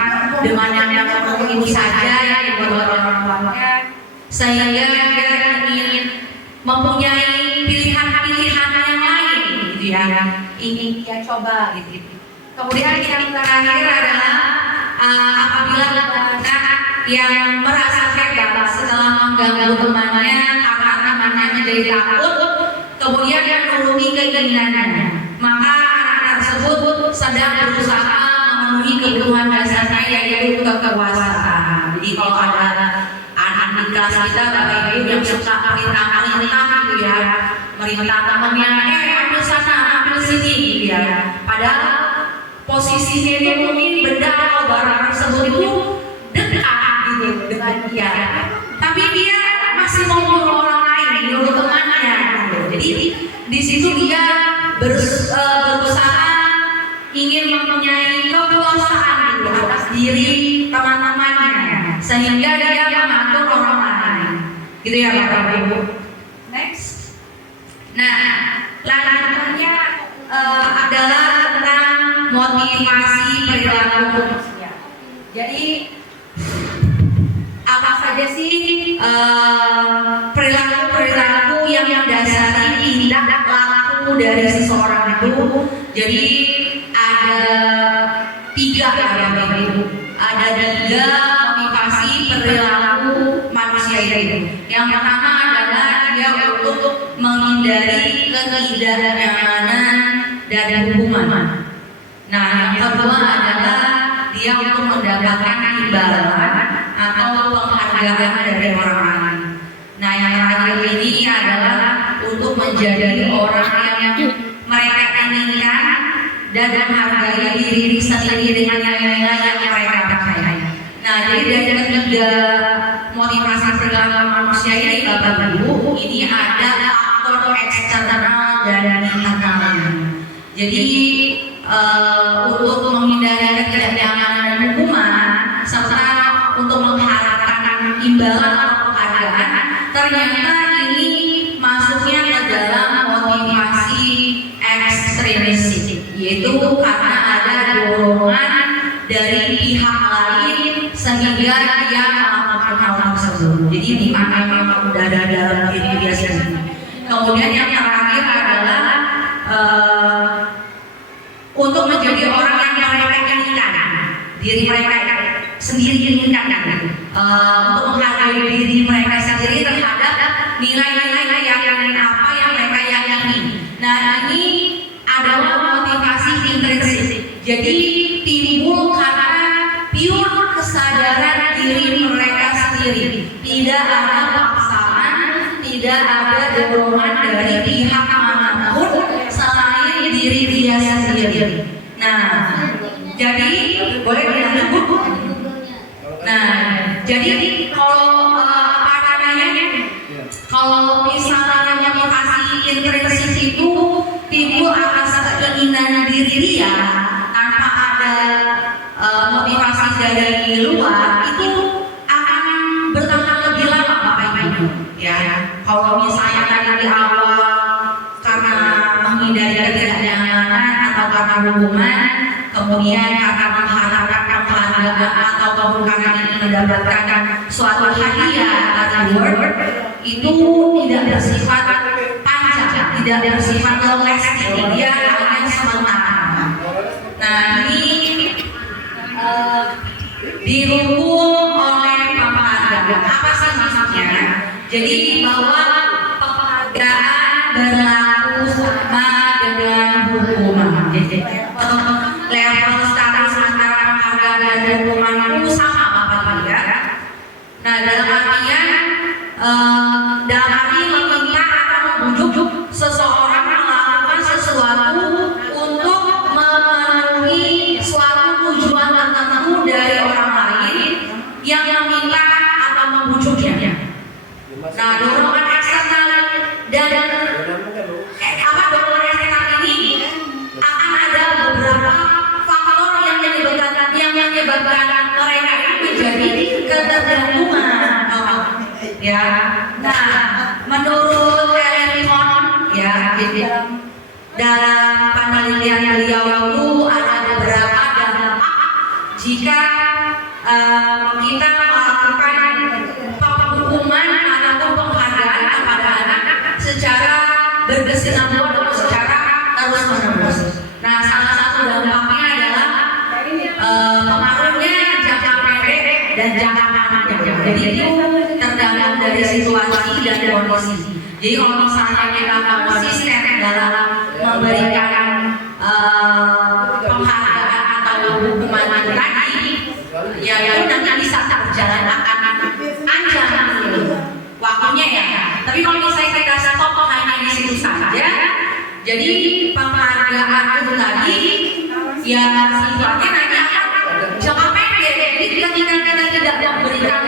dengan yang tertentu saja yang dibuat orang tuanya, sehingga dia ingin mempunyai pilihan-pilihan yang lain gitu ya, ingin dia coba gitu. Kemudian yang terakhir adalah apabila anak yang merasa hebat setelah mengganggu temannya karena temannya menjadi takut, kemudian dia menuruti keinginannya, maka anak tersebut sedang berusaha memenuhi kebutuhan dasarnya, yaitu kekuasaan. Jadi kalau ada anak di kelas kita Bapak Ibu yang suka perintah-perintah gitu ya, merintah temannya, ambil sana, ambil sini gitu ya, padahal posisinya itu mungkin benda atau barang tersebut itu dekat gitu dengan dia, tapi dia masih mau nyuruh orang lain, nyuruh temannya gitu. Jadi di situ dia berusaha ingin mempunyai kekuasaan gitu atas diri teman-temannya, sehingga dia mengatur orang lain gitu ya Bapak Ibu. Next. Nah lanjutannya adalah tentang motivasi perilaku manusia. Jadi apa saja sih perilaku yang mendasari tindak laku dari seseorang itu? Jadi ada tiga ya Bapak Ibu. Ada tiga motivasi perilaku manusia itu. Yang pertama adalah dia untuk menghindari ketidaknyamanan dan hubungan. Nah, yang kedua adalah dia untuk mendapatkan imbalan atau penghargaan dari orang lain. Nah, yang terakhir ini adalah untuk menjadi orang yang mereka inginkan dan menghargai diri sendiri dengan nilai-nilai yang mereka percaya. Nah, jadi dari ketiga motivasi perilaku manusia ini Bapak Ibu, ini ada faktor eksternal dan internal. Jadi untuk menghindari ketidaknyamanan dan hukuman serta untuk mengharapkan imbalan atau penghargaan, ternyata ini masuknya ke dalam motivasi ekstremis, yaitu karena ada dorongan dari pihak lain sehingga dia melakukan hal tersebut. Jadi bukan memang udah ada dalam diri dia sendiri. Kemudian yang terakhir adalah untuk menjadi orang yang mereka inginkan, diri mereka sendiri inginkan, untuk menghargai diri mereka sendiri terhadap nilai-nilai keyakinan apa yang mereka yakini. Nah, ini adalah motivasi intrinsik. Jadi timbul karena pure kesadaran diri mereka sendiri. Tidak ada paksaan, tidak ada dorongan dari pihak manapun selain diri dia sendiri. Nah, jadi boleh dilanjut. Nah, jadi kalau apa namanya? Kalau misalnya motivasi intrinsik itu timbul atas keinginan diri dia tanpa ada motivasi dari luar, itu akan bertahan lebih lama Bapak Ibu. Ya, kalau misalnya tadi di awal karena menghindari ketidaknyamanan atau karena hukuman, kemudian karena mengharapkan penghargaan atau karena ingin mendapatkan suatu hadiah atau reward, itu tidak bersifat panjang, tidak bersifat long lasting, dia hanya sementara. Nah, ini didukung oleh penghargaan. Apa sih maksudnya? Jadi bahwa penghargaan berlaku sama dengan hukuman. Jadi level status antara penghargaan dan hukuman itu sama Bapak ya. Nah, dalam arti meminta atau membujuk seseorang melakukan sesuatu untuk memenuhi suatu tujuan tertentu dari orang lain yang meminta atau membujuknya. Nah, dorongan eksternal dan dorongan eksternal ini akan ada beberapa faktor yang menyebabkan mereka ini menjadi ketergantungan. Ya, nah, menurut Elifon, ya, dalam penelitian beliau itu ada beberapa dampak jika kita melakukan penghukuman ataupun penghargaan kepada anak secara berkesinambungan atau secara terus-menerus. Nah, salah satu dampaknya adalah pengaruhnya jangka pendek dan jangka panjang. Jadi itu tergantung dari situasi dan kondisi. Jadi kalau misalnya kita konsisten dalam memberikan penghargaan atau hukuman itu tadi, ya itu nanti bisa berjalan akan panjang waktunya ya. Tapi kalau misalnya kita stop hanya di situ saja, jadi penghargaan itu tadi ya sifatnya nanti akan jangka pendek. Jadi ketika kita tidak memberikan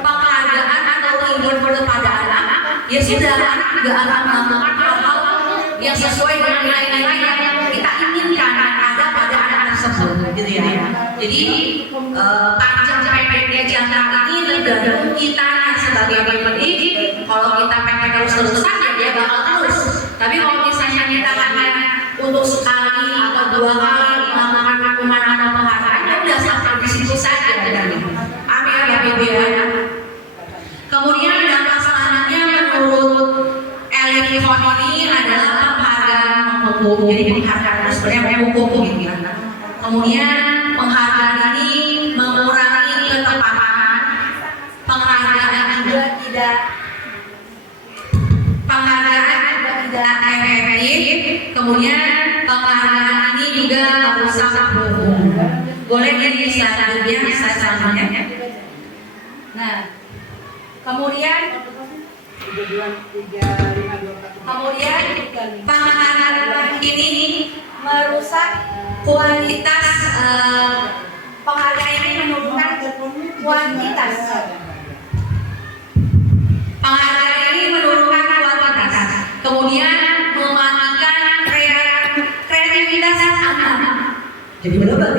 penghargaan atau reward kepada anak, ya sudah, anak tidak akan melakukan hal-hal yang sesuai dengan nilai-nilai yang kita inginkan ada pada anak tersebut, gitu ya. Jadi panjang pendeknya jangka ini tergantung kita sebagai pendidik. Kalau kita pengen terus-terusan ya dia bakal terus. Tapi kalau misalnya kita hanya untuk sekali atau dua kali melakukan hukuman atau penghargaan, ya udah sampai di situ saja. Amin ya Ibu ya. Kemudian dampak selanjutnya menurut Elifon ini adalah penghargaan menghukum. Jadi penghargaan itu sebenarnya menghukum gitu ya. Kemudian penghargaan ini mengurangi ketepatan. Penghargaan juga tidak efektif. Kemudian penghargaan ini juga merusak hukum. Boleh jadi selanjutnya. Nah, kemudian penghargaan ini merusak kualitas penghargaan ini, menurunkan kuantitas. Penghargaan ini menurunkan kualitas, kemudian mematikan kreativitas anak. Jadi benar.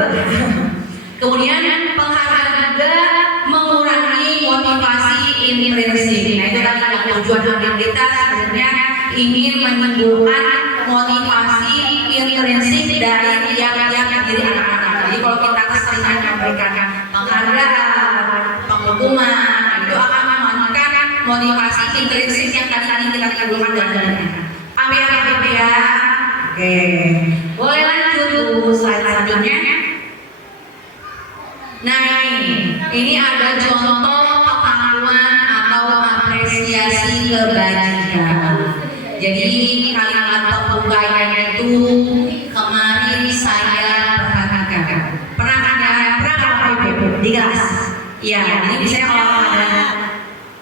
Kemudian penghargaan juga mengurangi motivasi intrinsik. Nah itu tadi yang tujuan ambil kita sebenarnya ingin menimbulkan motivasi intrinsik dari tiap-tiap diri anak-anak. Jadi kalau kita keseringan memberikan penghargaan, penghukuman, itu akan mematikan motivasi intrinsik yang tadi kita timbulkan dari anak-anak. Ambil ya. Oke. Boleh lanjut Bu slide selanjutnya. Nah ini ada contoh pengakuan atau apresiasi kebajikan. Jadi kalimat pembukanya itu kemarin saya perhatikan. Pernah apa Ibu di kelas? Iya. Jadi misalnya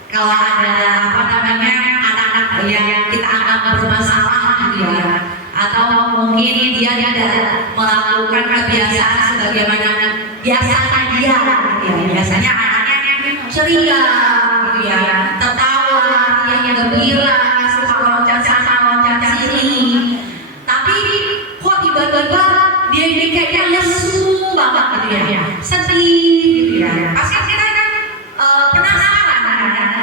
kalau ada apa namanya anak-anak yang kita anggap bermasalah gitu ya, atau mungkin dia tidak melakukan kebiasaan sebagaimana biasanya dia, gitu ya. Biasanya anaknya ceria, gitu ya, tertawa, yang gembira, suka loncat sana loncat sini. Tapi kok tiba-tiba dia ini kayaknya lesu banget gitu ya, sedih gitu ya. Pasti kita kan penasaran,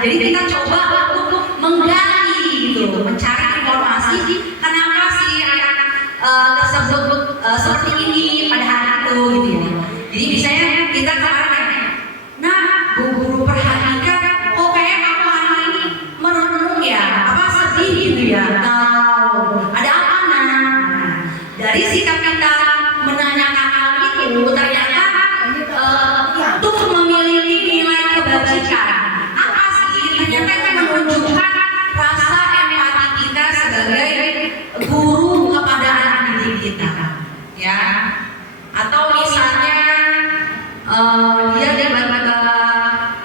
jadi kita coba untuk menggali gitu, mencari informasi kenapa sih anak tersebut seperti ini pada hari itu gitu ya. Jadi misalnya kita kemarin nanya, nah Bu Guru perhatikan kok kayak kamu hari ini merenung ya, apa sedih gitu ya, ada apa nah? Dari sikap kita menanyakan hal itu ternyata itu memiliki nilai kebajikan. Apa sih? Ternyata itu menunjukkan rasa empati kita sebagai guru kepada anak didik kita, ya. Atau misalnya dia tiba-tiba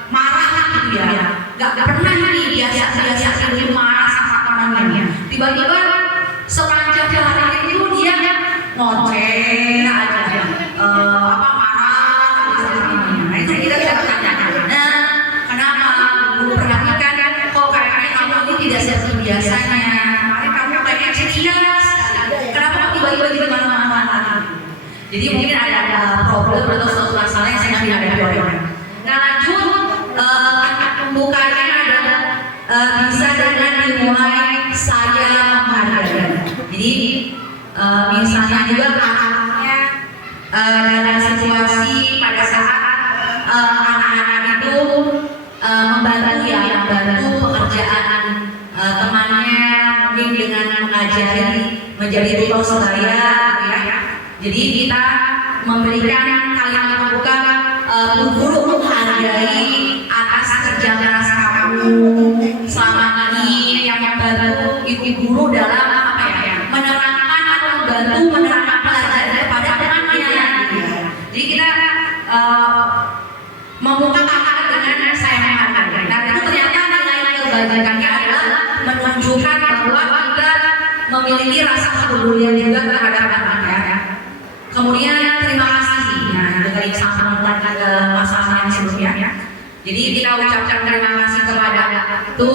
marah gitu ya, gak pernah nih biasa itu marah sama temannya, tiba-tiba sepanjang hari itu dia ngoceh aja, apa marah gitu. Nah itu kita bisa bertanya, nah kenapa guru perhatikan kok kayaknya kamu ini tidak seperti biasanya, kemarin kamu kayaknya ceria, kenapa tiba-tiba gitu marah-marah? Jadi mungkin ada problem atau suatu masalah yang sedang dihadapi oleh orang. Nah lanjut, pembukanya adalah bisa dengan dimulai saya menghargai. Jadi misalnya juga anaknya dalam situasi pada saat anak-anak itu membantu pekerjaan temannya mungkin dengan mengajari menjadi tutor sebaya gitu ya. Jadi kita memberikan kalimat pembuka, Bu Guru menghargai atas kerja keras kamu selama ini yang membantu Ibu Guru dalam apa ya, menerangkan atau membantu menerangkan pelajaran kepada temannya gitu ya. Jadi kita membuka kata dengan saya menghargai. Nah itu ternyata nilai kebajikannya adalah menunjukkan bahwa kita memiliki rasa kepedulian juga terhadap anaknya. Kemudian terima kasih. Nah, itu tadi sama ke masalah yang sebelumnya. Jadi kita ucapkan terima kasih kepada itu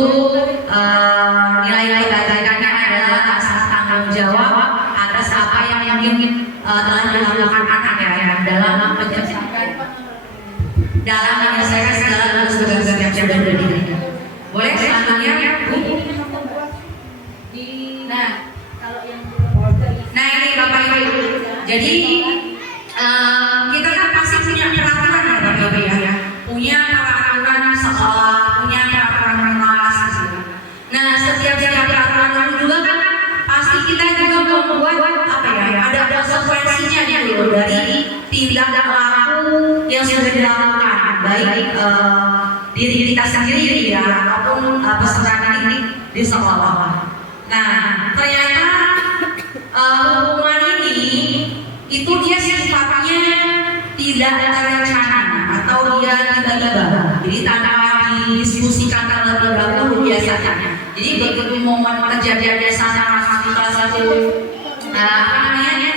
nilai kebajikannya adalah rasa tanggung jawab atas apa yang mungkin telah dilakukan anaknya ya, dalam menyelesaikan segala tugas-tugas yang sudah diberikan. Boleh selanjutnya Bu? Nah ini Bapak Ibu. Jadi kita kan pasti punya peraturan ya Bapak Ibu ya, punya peraturan sekolah, punya peraturan kelas gitu. Nah setiap peraturan itu juga kan pasti kita juga membuat apa ya, ada konsekuensinya gitu dari tindak laku yang sudah dilakukan, baik diri kita sendiri ya ataupun peserta didik di sekolah. Nah ternyata hukuman ini itu dia sifatnya tidak terencana atau dia tiba-tiba, jadi tanpa didiskusikan terlebih dahulu biasanya. Jadi begitu momen terjadi di sana di salah satu apa namanya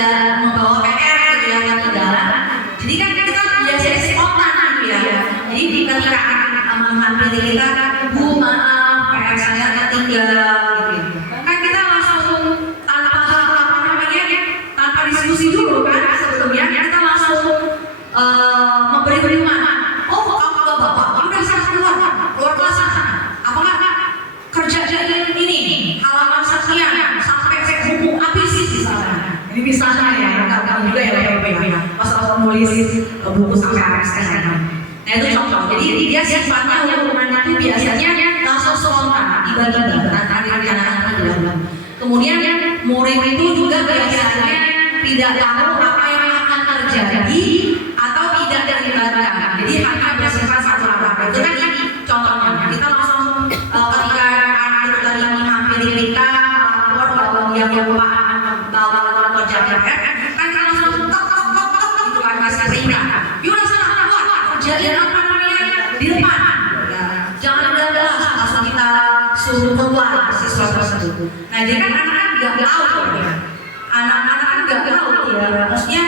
tidak membawa PR gitu ya ke dalam. Jadi kan kita biasanya spontan gitu ya. Jadi ketika anak menghampiri kita, Bu maaf PR saya ketinggalan gitu. Kan kita langsung tanpa diskusi dulu kan sebelumnya kita langsung memberi pengumuman. Oh kalau bapak udah sana keluar kelas sana. Apakah kerja ini halaman sekian sampai buku habis di sana. Ini misalnya ya, nggak juga ya pas nulis buku sampai habis ke sana. Nah itu contoh. Jadi dia sifatnya hukumannya itu biasanya langsung spontan tiba-tiba tanpa direncanakan terlebih dahulu. Kemudian murid itu juga biasanya tidak tahu apa yang akan terjadi atau tidak dilibatkan. Jadi hanya bersifat satu arah. Itu kan ini contohnya. Kita langsung ketika anak itu tadi menghampiri kita, kalau dia bawa kerja kan kita langsung tok itu kan masih sehingga. Yuk langsung keluar kerjaan apa namanya di depan. Jangan ada langsung kita suruh keluar siswa tersebut. Nah jadi kan anak-anak nggak tahu ya. Anak-anak nggak tahu ya, maksudnya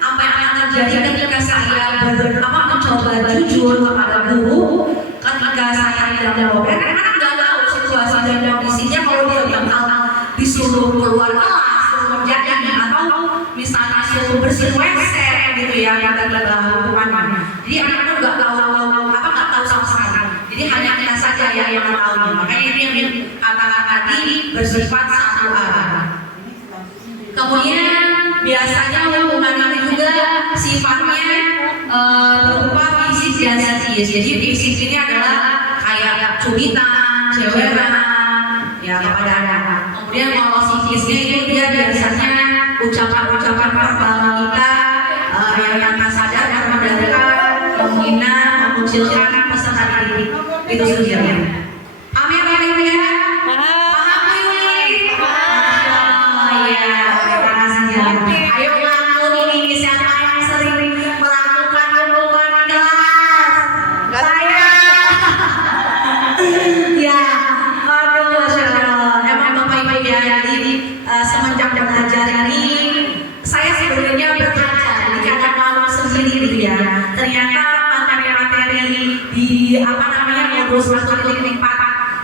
apa yang akan terjadi ketika saya mencoba jujur kepada guru, ketika saya tidak jawab. Anak-anak nggak tahu situasi dan kondisinya kalau dia bakal disuruh keluar kelas, suruh kerjain atau misalnya suruh bersih WC gitu ya, tiba-tiba hukumannya. Jadi anak-anak nggak tahu sama sekali. Jadi hanya kita saja yang tahu. Makanya ini yang kata-kata tadi bersifat satu arah. Kemudian biasanya hukuman ini juga sifatnya berupa fisik dan psikis. Jadi fisik ini adalah kayak cubitan, jeweran, ya kepada anak. Kemudian kalau psikisnya itu dia biasanya ucapan-ucapan verbal kita yang tak sadar dan mendadak menghina, mengucilkan peserta didik itu sendiri. Amin ya. Ayo ngaku ini siapa yang sering melakukan hukuman di kelas? Saya. Ya, aduh, Masya Allah. Emang Bapak Ibu ya, jadi semenjak belajar ini saya sebenarnya berkaca, jadi ada malu sendiri gitu ya. Ternyata materi-materi di modul 1.4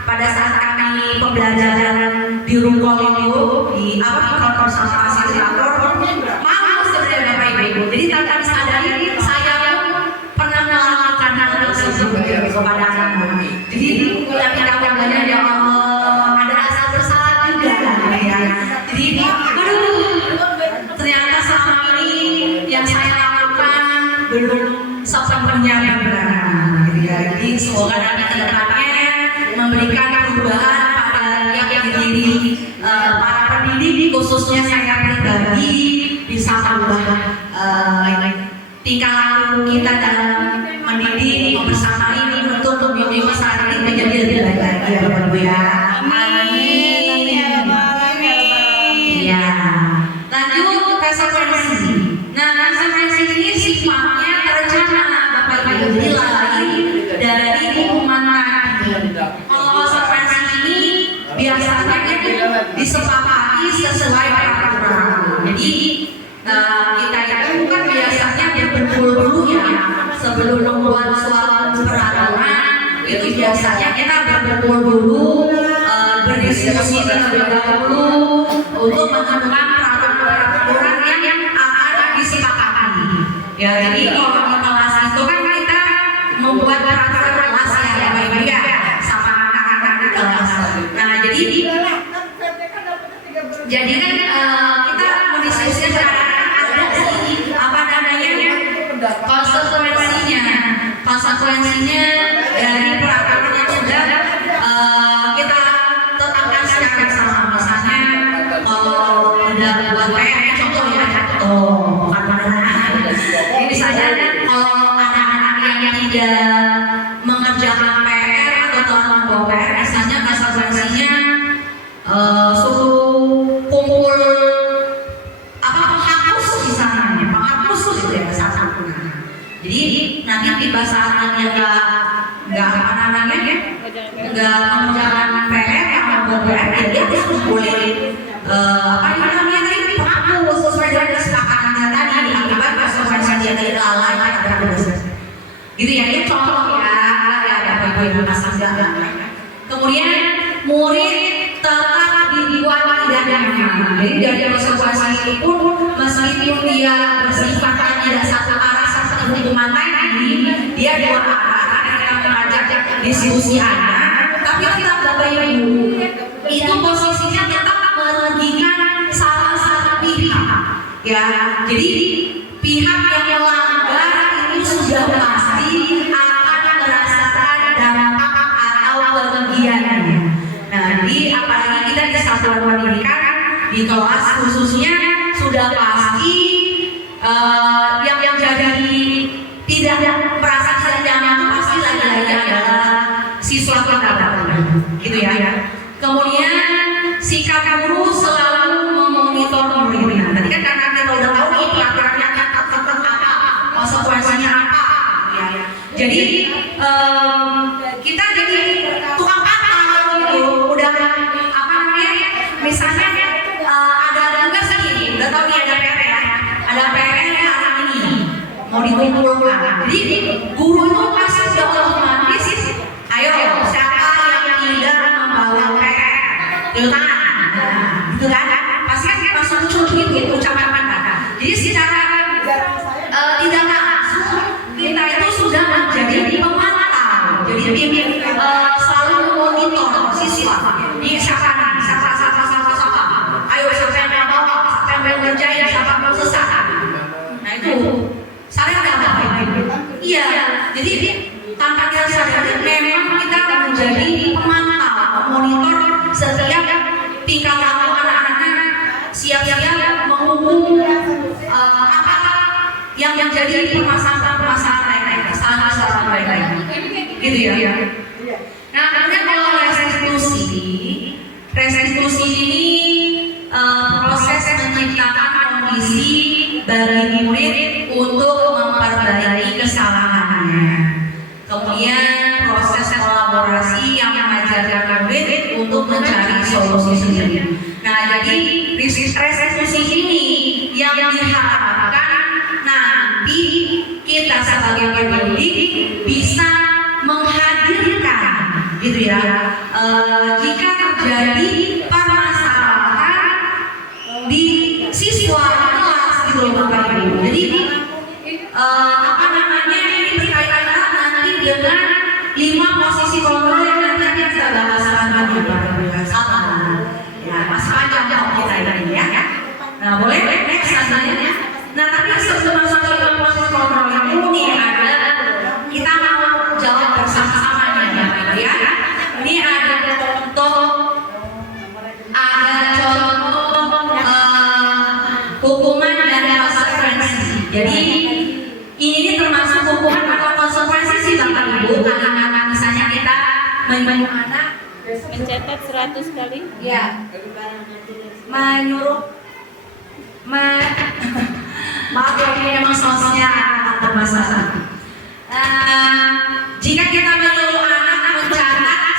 pada saat kami pembelajaran di Rungkol itu di kantor fasilitator malu sebenarnya Bapak Ibu. Jadi tanpa disadari saya pernah melakukan hal tersebut kepada anak-anak. Jadi kami kabarnya ya Allah ada rasa bersalah juga ya. Jadi ternyata selama ini yang saya lakukan belum sepenuhnya benar. Jadi semoga nanti ke depannya memberikan perubahan pada yang diri para pendidik khususnya saya pribadi bisa merubah tingkah laku kita dalam mendidik bersama ini untuk membimbing peserta didik menjadi lebih baik lagi ya Bapak Ibu ya. Amin. Ya. Lanjut konsekuensi. Nah konsekuensi ini sifatnya terencana Bapak Ibu, jadi lain dari hukuman tadi. Kalau konsekuensi ini biasanya disepakati sesuai peraturan. Jadi kita itu kan biasanya berkumpul dulu ya sebelum membuat suatu peraturan. Itu biasanya kita berkumpul dulu, berdiskusi terlebih dahulu untuk menemukan peraturan yang akan disepakati. Ya, jadi kalau di kelas itu kan kita membuat peraturan kelas ya Bapak Ibu ya sama anak-anak di kelas. Nah, jadi kan kita mendiskusikan ada sih apa namanya konsekuensinya dari peraturan yang sudah kita tetapkan secara bersama. Misalnya kalau udah buat PR contoh ya bukan benar. Jadi misalnya kalau anak-anak yang tidak mengerjakan PR atau telah membawa PR, misalnya konsekuensinya suruh kumpul penghapus misalnya, penghapus gitu ya satu. Jadi nanti tiba saat dia nggak mengerjakan PR yang membawa PR, dia harus boleh penghapus menghapus sesuai dengan kesepakatannya tadi akibat konsekuensi dia tidak lalai terhadap tugas. Gitu ya, ini contoh ya ada Bapak-Ibu enggak. Kemudian murid tetap dibuat tidak nyaman. Jadi dari konsekuensi itu pun meskipun dia bersifat tidak satu arah seperti hukuman tadi, dia dua arah. Kita mengajak diskusi anak, tapi tetap Bapak Ibu itu posisinya tetap merugikan salah satu pihak. Ya, jadi pihak yang melanggar itu sudah pasti akan merasakan dampak atau kerugiannya. Nah, jadi apalagi kita di satuan pendidikan di kelas khususnya sudah pasti yang jadi tidak merasa tidak nyaman pasti lagi-lagi adalah siswa kita, gitu ya. Kemudian sikap guru selalu memonitor muridnya. Tadi kan karena kita udah tahu nih peraturannya apa, konsekuensinya apa, ya. Jadi kita jadi tukang pantau gitu. Udah apa namanya? Misalnya ada tugas nih, udah tahu nih ada PR ya, ada PR hari ini mau dikumpulkan. Jadi guru itu pasti sudah otomatis, ayo siapa yang tidak membawa PR, gitu kan? Pasti kan langsung muncul gitu ucapan kata. Jadi secara tidak langsung kita itu sudah menjadi pemantau. Jadi tim selalu memonitor siswa. Ini siapa? Ayo siapa yang bawa, siapa yang mengerjain, siapa yang sesat. Nah itu saling ada. Iya. Jadi tanpa kita sadari memang kita menjadi pemantau, monitor setiap tingkah laku anak-anaknya, siap-siap menghukum apa yang menjadi permasalahan mereka, kesalahan mereka, gitu ya. Nah, kemudian kalau restitusi ini proses menciptakan kondisi bagi murid untuk memperbaiki kesalahannya. Kemudian proses kolaborasi yang mengajarkan murid untuk mencari solusi sendiri. Nah, jadi restitusi ini yang diharapkan nanti kita sebagai pendidik bisa menghadirkan, gitu ya. Jika terjadi permasalahan di siswa kelas, gitu loh Bapak Ibu. Jadi apa namanya ini berkaitan nanti dengan 5 posisi kontrol yang nanti kita bahas lagi sama. Ya, masih panjang kita ini ya. Nah, boleh next selanjutnya. Nah, tapi sebelum masuk ke posisi kontrol ini ada kita mau jawab bersama-sama ya, ya. Ini ada contoh hukuman dan konsekuensi. Jadi ini termasuk hukuman atau konsekuensi sih Bapak Ibu. Karena misalnya kita menyuruh anak mencatat 100 kali. Ya, menyuruh maaf ya, ini memang sosnya atau masalah. Jika kita menyuruh anak mencatat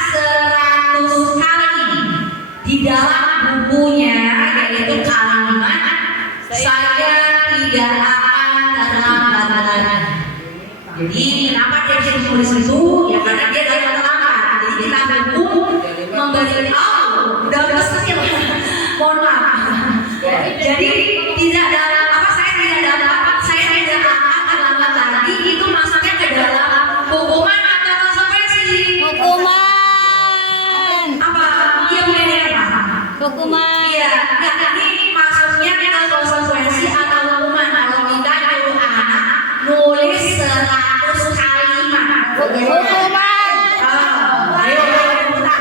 100 kali di dalam bukunya, yaitu kalimat saya tidak akan terlambat lagi. Jadi kenapa dia bisa tulis itu? Ya karena dia tidak terlambat. Jadi kita buku memberitahu udah pasti mohon maaf. Jadi tidak ada apa saya tidak akan terlambat lagi, itu masuknya ke dalam hukuman atau konsekuensi? Hukuman. Apa? Iya boleh apa? Hukuman. Iya, nah, ini maksudnya kita konsekuensi atau hukuman kalau kita nyuruh anak nulis 100 kalimat. Hukuman. Ayo Hukuman.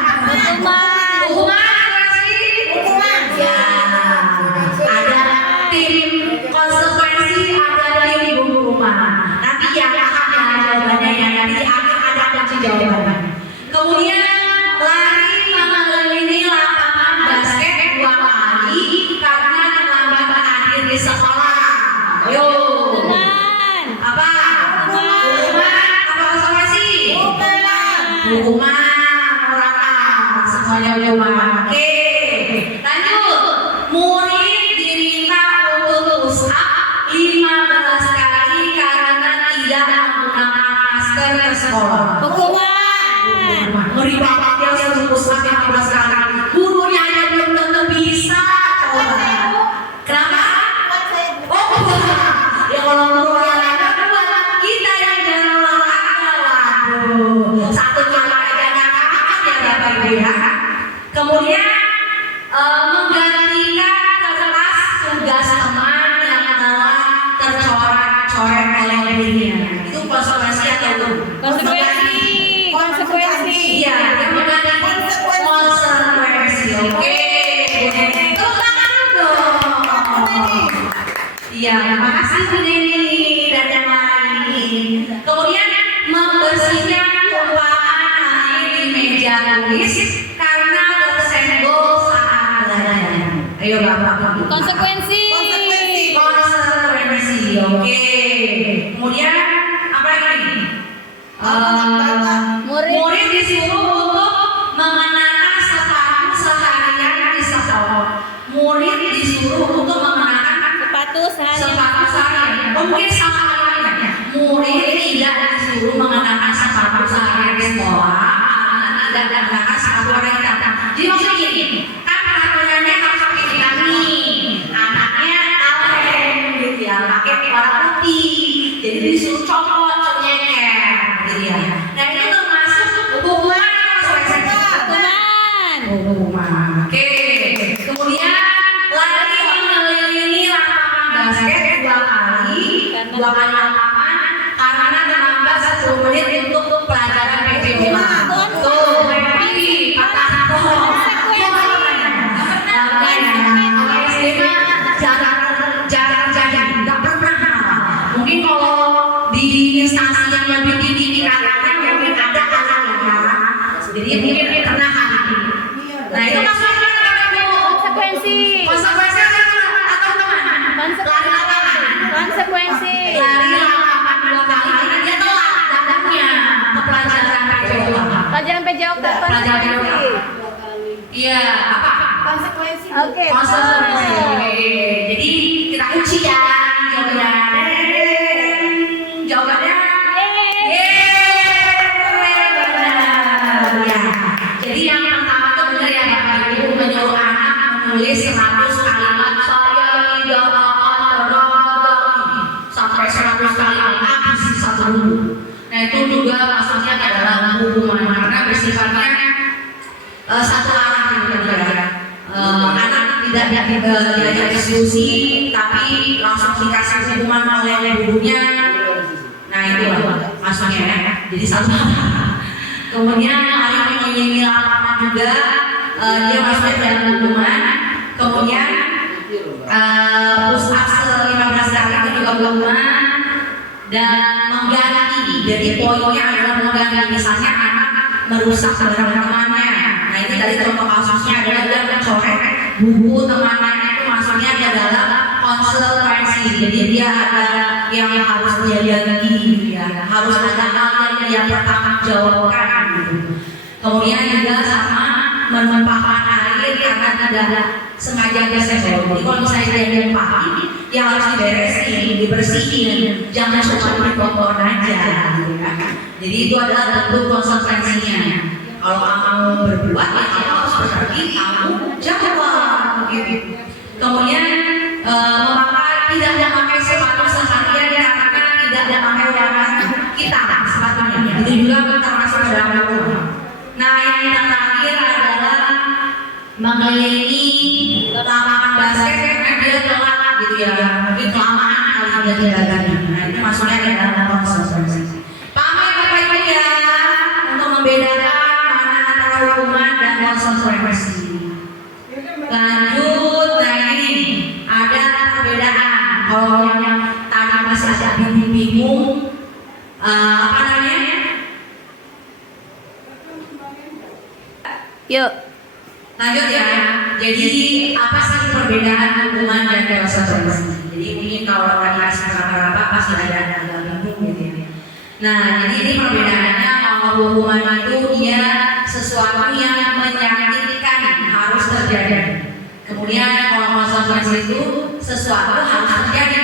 hukuman apa sih? Hukuman. Ya, ada tim konsekuensi, ada tim hukuman. Nanti ya jawabannya ya, nanti di akhir ada kunci jawabannya. Kemudian lari mengelilingi lapangan basket 2 kali karena terlambat akhir di sekolah. Ayo. Hukuman. Apa? Hukuman. Apa konsekuensi? Hukuman. Rata. Semuanya hukuman. Oke. Lanjut. Murid diminta beri bakti yang suruh pusat 15 kali. Gurunya aja belum tentu bisa. Coba. Kenapa? Oh, ya kalau guru olahraga kedua, kita yang jarang olahraga. Waduh, satu kali aja nggak kapan ya Bapak Ibu ya. Kemudian menggantikan kertas tugas teman yang telah tercoret-coret oleh dirinya. Itu konsekuensi atau belum? Konsekuensi. Konsekuensi. Iya, yang mengganti konsekuensi. Oke, tepuk tangan dong. Iya, terima kasih Bu Neni dan yang lain. Kemudian membersihkan tumpahan air di meja tulis karena tersenggol saat belajar. Ayo Bapak. Konsekuensi. Konsekuensi. Oke. Kemudian apa lagi? Murid disuruh untuk mengenakan sepatu seharian di sekolah. Murid disuruh untuk mengenakan Sepatu sehari. sepatu seharian. Mungkin sama halnya. Murid tidak disuruh mengenakan sepatu seharian di sekolah karena tidak mengenakan sepatu seharian. Jadi maksudnya gini, kan peraturannya harus pakai nih. Anaknya alem gitu ya, pakai warna putih. Jadi disuruh copot, nyeker gitu ya. Nah itu termasuk hukuman atau Hukuman. hukuman. Oke. Kemudian lari mengelilingi lapangan basket 2 kali lapangan karena menambah 10 menit untuk pelajaran PJJ. Tuh, happy, patah tuh. Jarang-jarang, nggak pernah. Mungkin kalau di instansi yang lebih tinggi tingkatannya mungkin ada halnya. Jadi mungkin pernah hal ini. Nah itu maksudnya Konsekuensi. konsekuensi atau kemana? Lari lapangan. Konsekuensi. Lari lapangan 2 kali karena dia telat datangnya ke pelajaran PJJ. Pelajaran PJOK. Konsekuensi. Iya, apa? Konsekuensi. Oke. Konsekuensi. Oke. Jadi kita uji ya jawabannya. Jawabannya. Benar. Ya. Jadi yang pertama itu benar ya Bapak Ibu, menyuruh anak menulis 100 kalimat saya tidak akan berhenti sampai 100 kalimat habis satu buku. Nah itu juga maksudnya adalah hukuman karena bersifatnya satu arah gitu ya. Anak tidak diajak diskusi tapi langsung dikasih hukuman oleh gurunya. Nah itu maksudnya ya. Jadi satu arah. Kemudian hari mengelilingi lapangan juga dia maksudnya dalam hukuman. Kemudian push up 15 kali itu juga hukuman dan mengganti. Jadi poinnya adalah mengganti, misalnya anak merusak barang temannya. Nah ini tadi contoh kasusnya adalah dia mencoret buku temannya, itu maksudnya adalah konsekuensi. Jadi dia ada yang harus dia ganti, ya. Harus ada hal yang dia pertanggungjawabkan gitu. Kemudian juga sama menumpahkan air karena tidak sengaja tersenggol. Jadi kalau misalnya dia numpahin, ya harus diberesin, dibersihin, jangan cuma dipotong aja gitu ya. Jadi itu adalah bentuk konsekuensinya. Kalau kamu berbuat, ya kamu harus berbagi, kamu jawab gitu. Kemudian tidak memakai sepatu seharian karena tidak memakai warna kita sepatunya. Itu juga termasuk dalam hukum. Nah yang terakhir adalah mengelilingi lapangan basket karena dia telat gitu ya, mungkin kelamaan kali dia jalannya. Nah itu maksudnya adalah konsekuensi. Paham ya Bapak Ibu ya, untuk membedakan mana antara hukuman dan konsekuensi. Lanjut, nah ini ada perbedaan. Kalau yang tadi masih ada bingung, apa namanya? Yuk. Lanjut ya. Jadi apa sih perbedaan hukuman dan konsekuensi? Jadi mungkin kalau tadi kasih berapa pasti ada agak bingung gitu ya. Nah, jadi ini perbedaannya. Kalau hukuman itu dia sesuatu yang menyakitkan harus terjadi. Kemudian kalau konsekuensi itu sesuatu harus terjadi.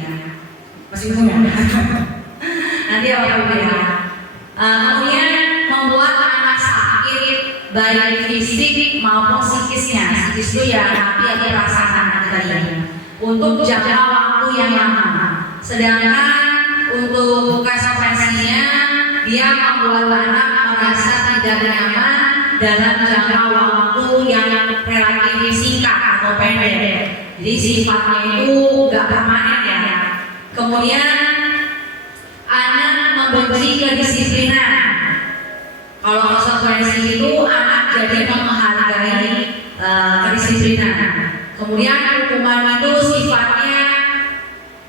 Ya. Masih bingung ya? Nanti apa ya? Kemudian membuat anak salah. baik fisik maupun psikisnya. Psikis itu ya hati atau perasaan tadi. Untuk jangka waktu yang lama. Sedangkan untuk konsekuensinya dia membuat anak merasa tidak nyaman dalam jangka waktu yang relatif singkat atau pendek. Jadi sifatnya itu nggak permanen ya. Kemudian anak membenci kedisiplinan. Kalau konsekuensi itu anak jadi menghargai kedisiplinan. Kemudian hukuman itu sifatnya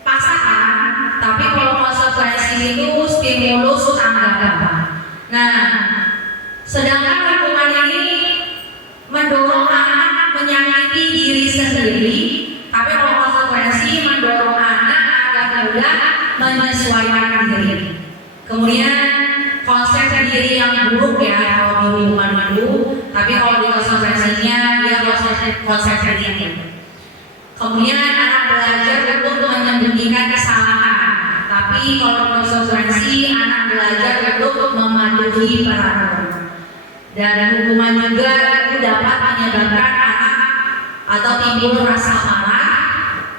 paksaan, tapi kalau konsekuensi itu stimulus tanggapan. Nah, sedangkan hukuman ini mendorong anak menyakiti diri sendiri, tapi kalau konsekuensi mendorong anak agar mudah menyesuaikan diri. Kemudian konsep diri yang buruk ya kalau di hukuman itu, tapi kalau di konsekuensinya dia konsep diri. Kemudian anak belajar untuk menyembunyikan kesalahan, tapi kalau konsekuensi anak belajar untuk mematuhi peraturan. Dan hukuman juga itu dapat menyebabkan anak atau timbul rasa marah,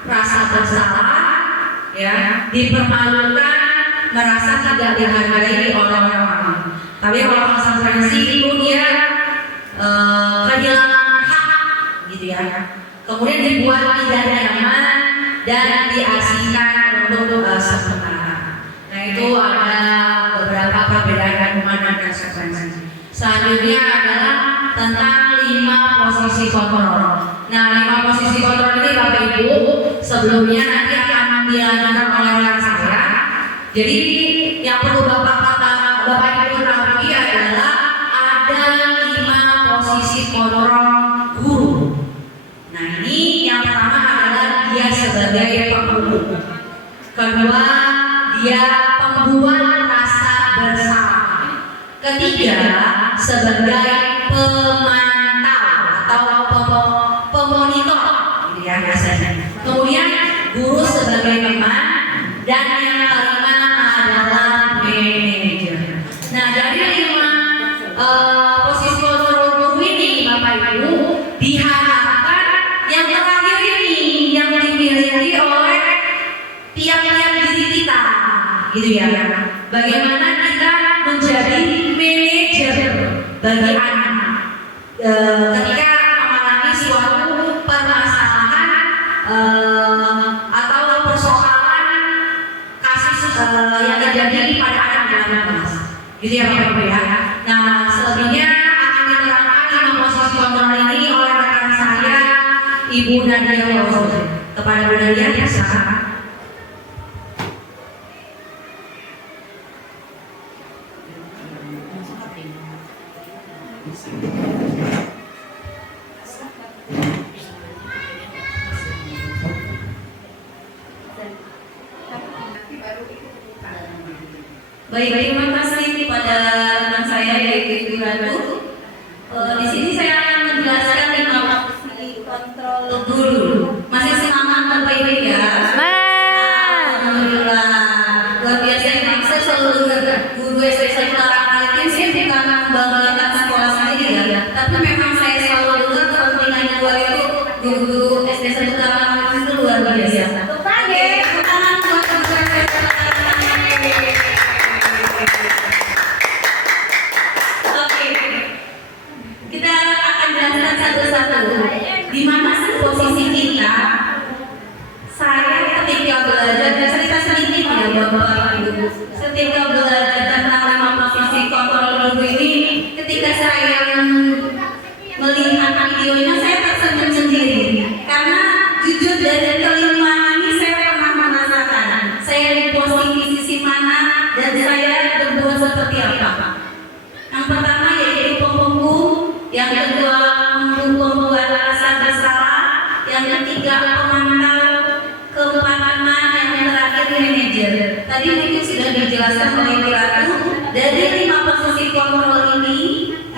rasa bersalah, ya, dipermalukan, merasa tidak dihargai oleh orang lain. Tapi kalau konsekuensi itu dia kehilangan hak, gitu ya. Kemudian dibuat tidak nyaman dan diasingkan untuk sementara. Nah itu ada beberapa perbedaan hukuman dan konsekuensi. Selanjutnya adalah tentang 5 posisi kontrol. Nah 5 posisi kontrol ini Bapak Ibu sebelumnya nanti akan dilanjutkan oleh rekan saya. Jadi yang perlu Bapak Ibu ketahui adalah ada 5 posisi kontrol guru. Nah ini yang pertama adalah dia sebagai penghubung. Kedua, dia pembuat rasa bersalah. Ketiga, sebagai pemantau atau pemonitor, gitu ya biasanya. Kemudian guru sebagai teman, dan yang kelima adalah manajer. Nah dari 5 posisi kontrol guru ini Bapak Ibu diharapkan yang terakhir ini yang dimiliki oleh tiap-tiap diri kita, gitu ya. Bagaimana kita menjadi manajer bagi anak ketika mengalami suatu permasalahan atau persoalan kasus yang terjadi pada anak dalam kelas, gitu ya Bapak Ibu ya. Nah selebihnya akan diterangkan 5 posisi kontrol ini oleh rekan saya Ibu Nadia Wawos. Kepada Bu Nadia silakan. Baik, terima kasih kepada teman saya yaitu Ibu Ratu. Di sini saya akan menjelaskan 5 posisi kontrol guru. Masih semangat Bapak Ibu ya? Alhamdulillah. Luar biasa ya. Saya selalu dengar guru SDN Sekarang Maritim sih bukan membanggakan sekolah sendiri ya. Tapi memang saya selalu dengar kepentingan guru itu guru SDN Sekarang Maritim itu luar biasa. Di mana sih posisi kita? Saya ketika belajar, dan cerita sedikit ya Bapak Ibu. Ketika belajar tentang 5 posisi kontrol guru ini, ketika saya melihat videonya saya tersenyum sendiri. Karena jujur dari kelima ini saya pernah merasakan saya di posisi mana dan saya berbuat seperti apa. Yang pertama yaitu penghukum, yang kedua membuat rasa bersalah, yang ketiga pemantau, keempat teman, yang terakhir manajer. Tadi mungkin sudah dijelaskan oleh Ibu Ratu. Dari 5 posisi kontrol ini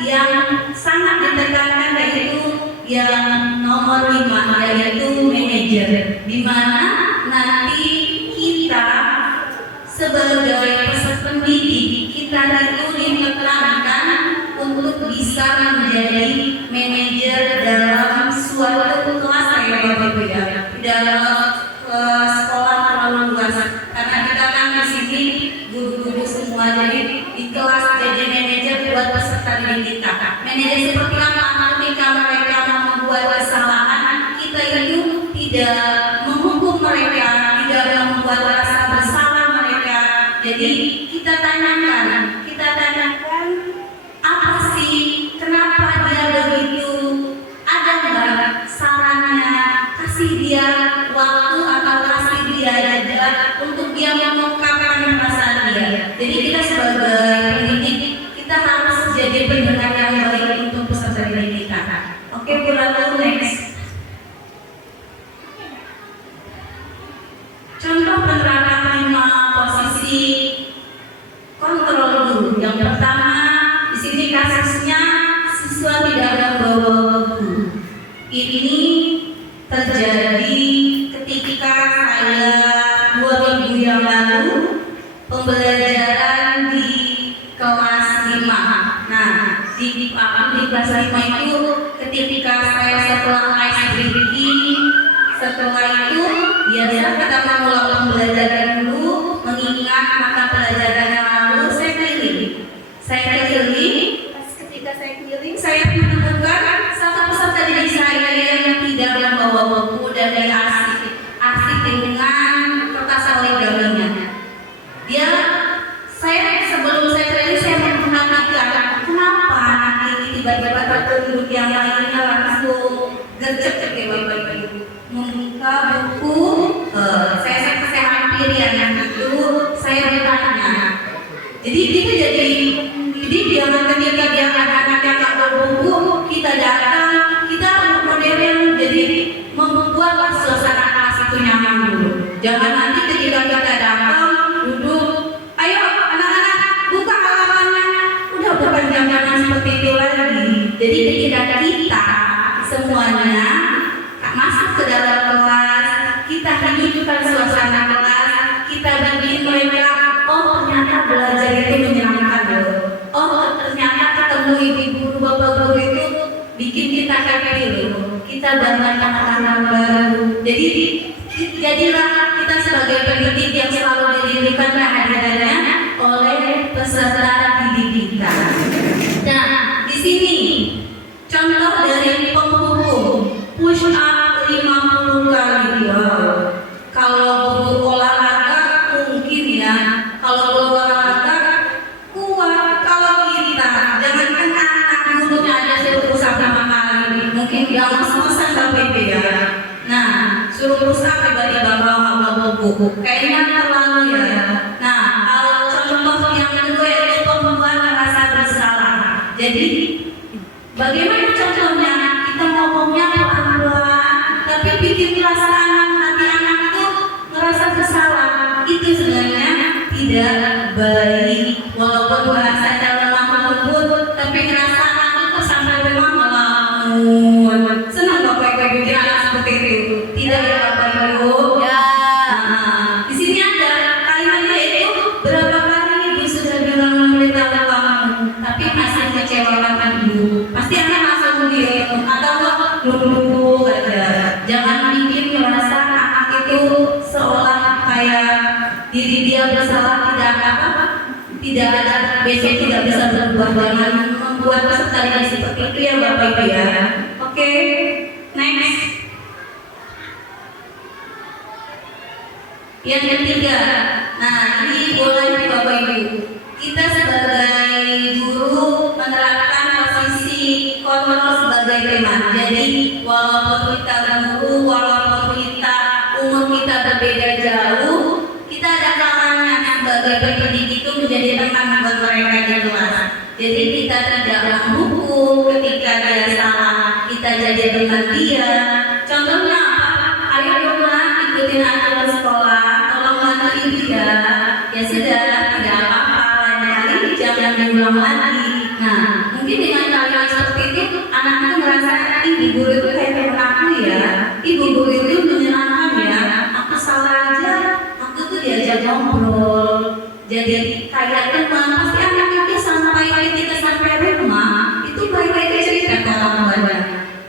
yang sangat ditekankan yaitu yang nomor 5 yaitu manajer, di mana nanti kita sebagai peserta pendidik kita itu ditekankan untuk bisa menjadi manajer dalam suatu kelas ya Bapak Ibu ya, dalam sekolah terlalu luas. Karena kita kan di sini guru-guru semua, jadi di kelas jadi manajer buat peserta didik kita. Manajer seperti apa? Ketika mereka membuat kesalahan, kita itu tidak menghukum mereka, tidak membuat rasa bersalah mereka. Jadi kita tanyakan apa sih, kenapa dia begitu, ada nggak sarannya, kasih dia waktu atau kasih dia jeda untuk dia mengungkapkan perasaan dia. Jadi kita sebagai pendidik, kita harus jadi pendengar yang baik untuk peserta didik kita. Oke, lalu next. Contoh penerapan 5 posisi kontrol guru. Yang pertama, di sini kasusnya siswa tidak membawa buku. Ini terjadi ketika saya 2 minggu yang lalu pembelajaran di kelas 5. Nah, di kelas 5 itu ketika saya setelah ice breaking, setelah itu biasa kita mengulang pembelajaran dulu, mengingat mata pelajaran yang lalu. Saya keliling. Ketika saya keliling, saya menemukan satu peserta didik saya yang tidak membawa buku dan dia asik dengan kertas origaminya. Sebelum saya keliling, saya memperhatikan kenapa anak ini tiba-tiba tertunduk, yang lainnya langsung gercep ya Bapak Ibu, membuka buku. Saya hampiri anak itu, saya bertanya. Jadi itu jadi jangan ketika dia ada anak yang tak berbuku, kita datang, kita modern, jadi membuatlah suasana kelas itu nyaman dulu. Jangan nanti ketika kita datang duduk, ayo anak-anak buka halamannya, udah bukan zaman seperti itu lagi. Jadi ketika kita semuanya masuk ke dalam kelas, kita hidupkan suasana kelas, kita bikin mereka, oh ternyata belajar itu menyenangkan loh. Oh ternyata ketemu ibu guru, bapak guru itu bikin kita happy loh. Kita bangun anak-anak baru. Jadi jadilah kita sebagai pendidik yang selalu didirikan kehadirannya oleh peserta didik kita. Nah, di sini contoh dari penghukum push up 50 kali. Wow. Kalau guru olahraga mungkin ya, kalau guru olahraga kuat. Kalau kita jangankan anak gurunya ada suruh push up 5 kali, mungkin dia ngos-ngosan Bapak Ibu ya. Nah, suruh push up tiba-tiba bawa buku, kayaknya terlalu ya. Nah, kalau contoh yang kedua itu pembuat rasa bersalah. Jadi bagaimana contohnya? Kita ngomongnya pelan-pelan, tapi bikin perasaan hati anak itu merasa bersalah. Itu sebenarnya tidak baik. Walaupun bahasanya lemah lembut, tapi ngerasa anak itu sampai rumah melamun. Senang Bapak Ibu bikin anak seperti itu? Tidak ya Bapak Ibu? Ya. Nah, di sini ada kalimatnya itu berapa kali ibu sudah bilang memberitahu kamu, tapi masih mengecewakan ibu. Pasti anak langsung diam atau duduk aja. Jangan bikin merasa anak itu seolah kayak diri dia bersalah, tidak ada besok tidak bisa berubah. Jangan membuat peserta didik seperti itu ya Bapak Ibu ya. Oke, next. Yang ketiga, nah ini boleh Bapak Ibu, kita sebagai guru menerapkan posisi kontrol sebagai teman. Jadi walaupun kita guru, walaupun kita umur kita berbeda jauh, kita ada kalanya sebagai pendidik itu menjadi teman buat mereka di kelas. Jadi kita tidak menghukum ketika dia salah, kita jadi teman dia. Contohnya apa? Ayo dong ikutin aturan sekolah, tolong bantu ibu ya. Ya sudah, tidak apa-apa, lain kali jangan diulang lagi. Nah, mungkin dengan kalimat seperti itu, anak itu merasa ibu guru itu kayak teman aku ya. Ibu guru itu menyenangkan ya. Aku salah aja, aku tuh diajak ngobrol. Jadi kayak teman, pasti anak itu sampai ketika sampai rumah itu baik-baik aja cerita ke orang tuanya.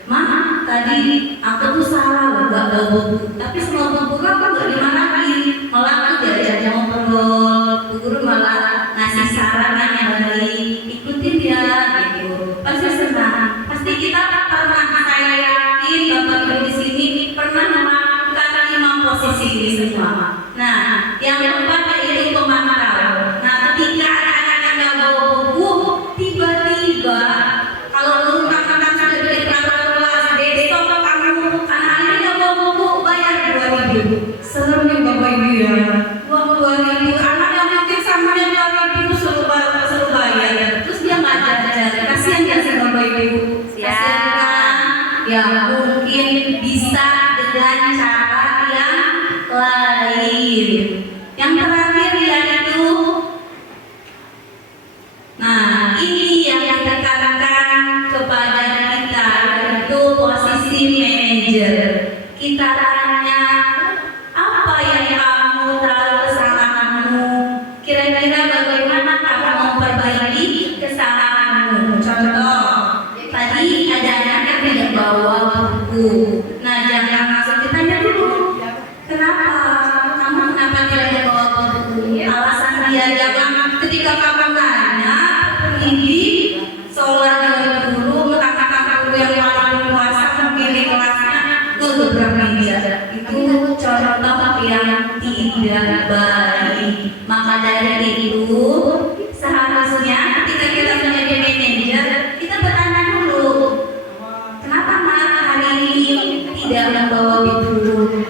Ma, tadi aku tuh salah loh gak bawa buku, tapi semua buku aku gak dimarahin, malah aku diajak ngobrol, Bu Guru malah ngasih saran yang baik, ikutin ya gitu. Pasti senang, pasti kita pernah, saya yakin Bapak Ibu di sini pernah melakukan 5 posisi ini semua. Nah, yang keempat yaitu pemantau. Nah, ketika anak-anak yang gak bawa buku, tiba-tiba kalau lu katakan sudah beli peraturan kelas besok kamu anak ini gak bawa buku bayar 2.000. Seremnya Bapak Ibu ya, uang 2.000 anak yang mungkin samanya 2.000 suruh bayar, terus dia nggak jajan, kasihan ya sih Bapak Ibu. Kasihan kan? Ya mungkin bisa dengan cara yang lain. Yang terakhir yaitu, nah ini yang ditekankan kepada kita yaitu posisi manajer. Kita tanya, apa yang kamu tahu kesalahanmu? Kira-kira bagaimana kamu memperbaiki kesalahanmu? Contoh, tadi ada anak yang tidak bawa buku. Nah, jangan langsung ditanya dulu, kenapa? Kamu kenapa tidak bawa buku? Alasan dia jangan ketika kamu nanya, ini seolah guru mengatakan guru yang paling kuasa memilih kelasnya ke beberapa meja. Itu contoh yang tidak baik. Maka dari itu seharusnya ketika kita menjadi manajer, kita bertanya dulu, kenapa Mak hari ini tidak membawa buku?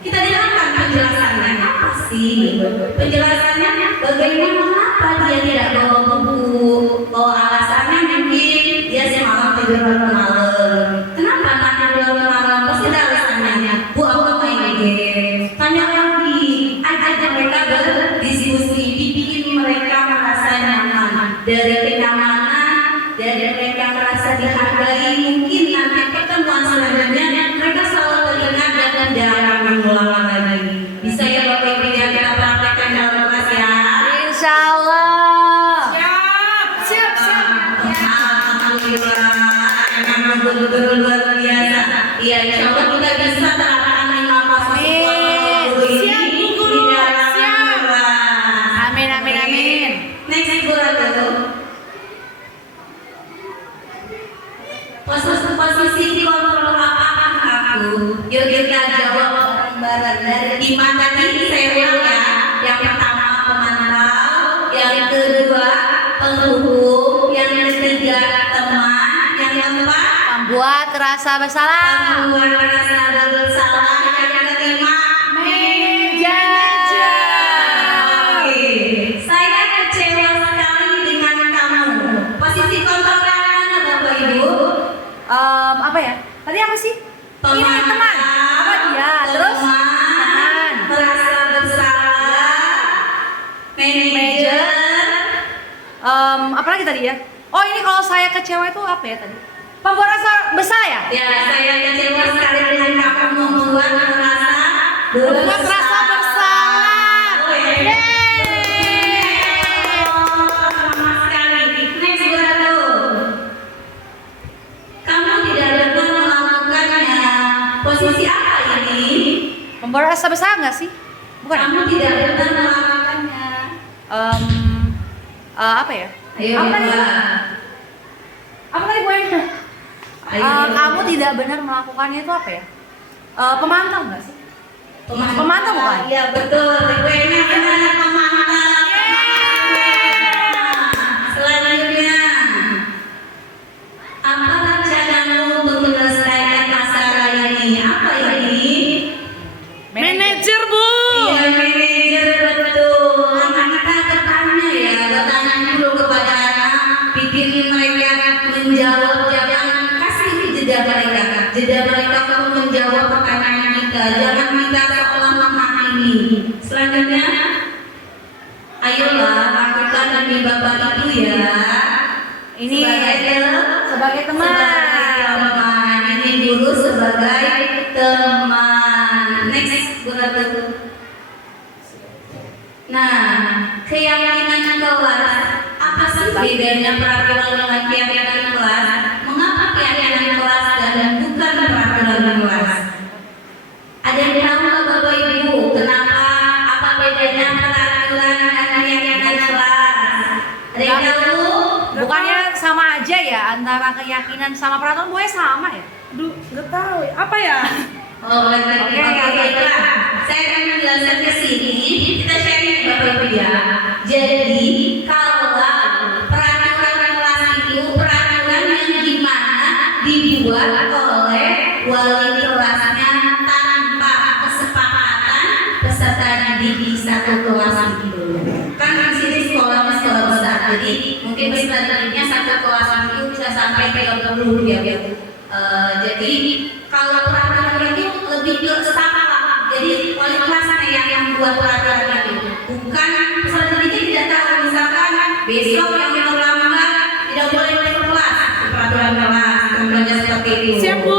Kita dengarkan penjelasannya apa sih? Penjelasannya bagaimana kenapa dia tidak bawa buku? Oh, alasannya mungkin dia semalam tidur malam. Kenapa Mak tidur malam? Pasti ada alasannya. Bu, aku main game. Tanya lagi, ajak mereka berdiskusi, dibikin mereka merasa nyaman. Dari kenyamanan, dari mereka merasa dihargai, mungkin nanti pertemuan selanjutnya mereka selalu teringat dan tidak akan mengulang lagi. Bisa ya Bapak Ibu ya, kita praktekkan dalam kelas ya. Insya Allah. Siap. Alhamdulillah, memang guru-guru luar biasa. Iya, insya Allah kita bisa terapkan 5 posisi guru ini di dalam kelas. Amin. Next guru. Posisi kontrol apakah aku? Yuk kita jawab bareng-bareng. Dari 5 tadi saya ulang ya. Yang pertama pemantau, yang kedua penghukum, yang ketiga teman, yang keempat Membuat rasa bersalah. membuat rasa bersalah, yang kelima Manajer. Oke. Saya kecewa sekali dengan kamu. Posisi kontrol yang mana Bapak Ibu? Apa ya? Tadi apa sih? Ini teman. Apa dia? Terus teman. merasa bersalah, manajer, Apa lagi tadi ya? Oh, ini kalau saya kecewa itu apa ya tadi? Membuat rasa bersalah ya? ya saya kecewa sekali dengan kamu membuat merasa Membuat rasa bersalah. Sama sekali. Next Guru. Kamu tidak dapat melakukannya. Posisi apa ini? Membuat rasa bersalah nggak sih? Bukan. Kamu tidak dapat melakukannya. Apa ya? Ayo Apa tadi? Mbak. Apa tadi poinnya? Ayo. Kamu tidak benar melakukannya itu apa ya? Pemantau nggak sih? Pemantau bukan? Iya betul. Poinnya benar pemantau. Selanjutnya, apa rencanamu untuk menyelesaikan masalah ini? Apa ini? Manajer, Bu. Iya manajer betul. Maka kita bertanya dulu kepada anak, bikin mereka menjawab, jangan kasih jeda mereka untuk menjawab pertanyaan kita, jangan kita seolah memahami. Selanjutnya, ayolah lakukan demi Bapak Ibu ya. Ini sebagai teman. Ini guru sebagai teman. Next guru. Nah, keyakinan kelas apa sih bedanya peraturan dengan keyakinan kelas? Mengapa keyakinan kelas dan bukan peraturan kelas? Ada yang tahu nggak Bapak Ibu kenapa apa bedanya peraturan dan keyakinan kelas? Ada yang tahu? Bukannya sama aja ya antara keyakinan sama peraturan? Bukannya sama ya? Aduh, nggak tahu ya. Apa ya? Oh, oke, baiklah. Saya akan menjelaskan ke sini. Kita sharing Bapak Ibu ya. Jadi, kalau peraturan kelas itu peraturan yang dimana dibuat oleh wali kelasnya tanpa kesepakatan peserta didik di satu kelas itu. Kan di sini sekolahnya sekolah besar, jadi mungkin peserta didiknya satu kelas itu bisa sampai 30 ya. Jadi kalau peraturan itu lebih ke sama, jadi wali kelasnya yang membuat peraturan itu, bukan peserta didik tidak tahu. Misalkan besok yang terlambat tidak boleh masuk kelas, peraturan kelas contohnya seperti itu. Siap, Bu.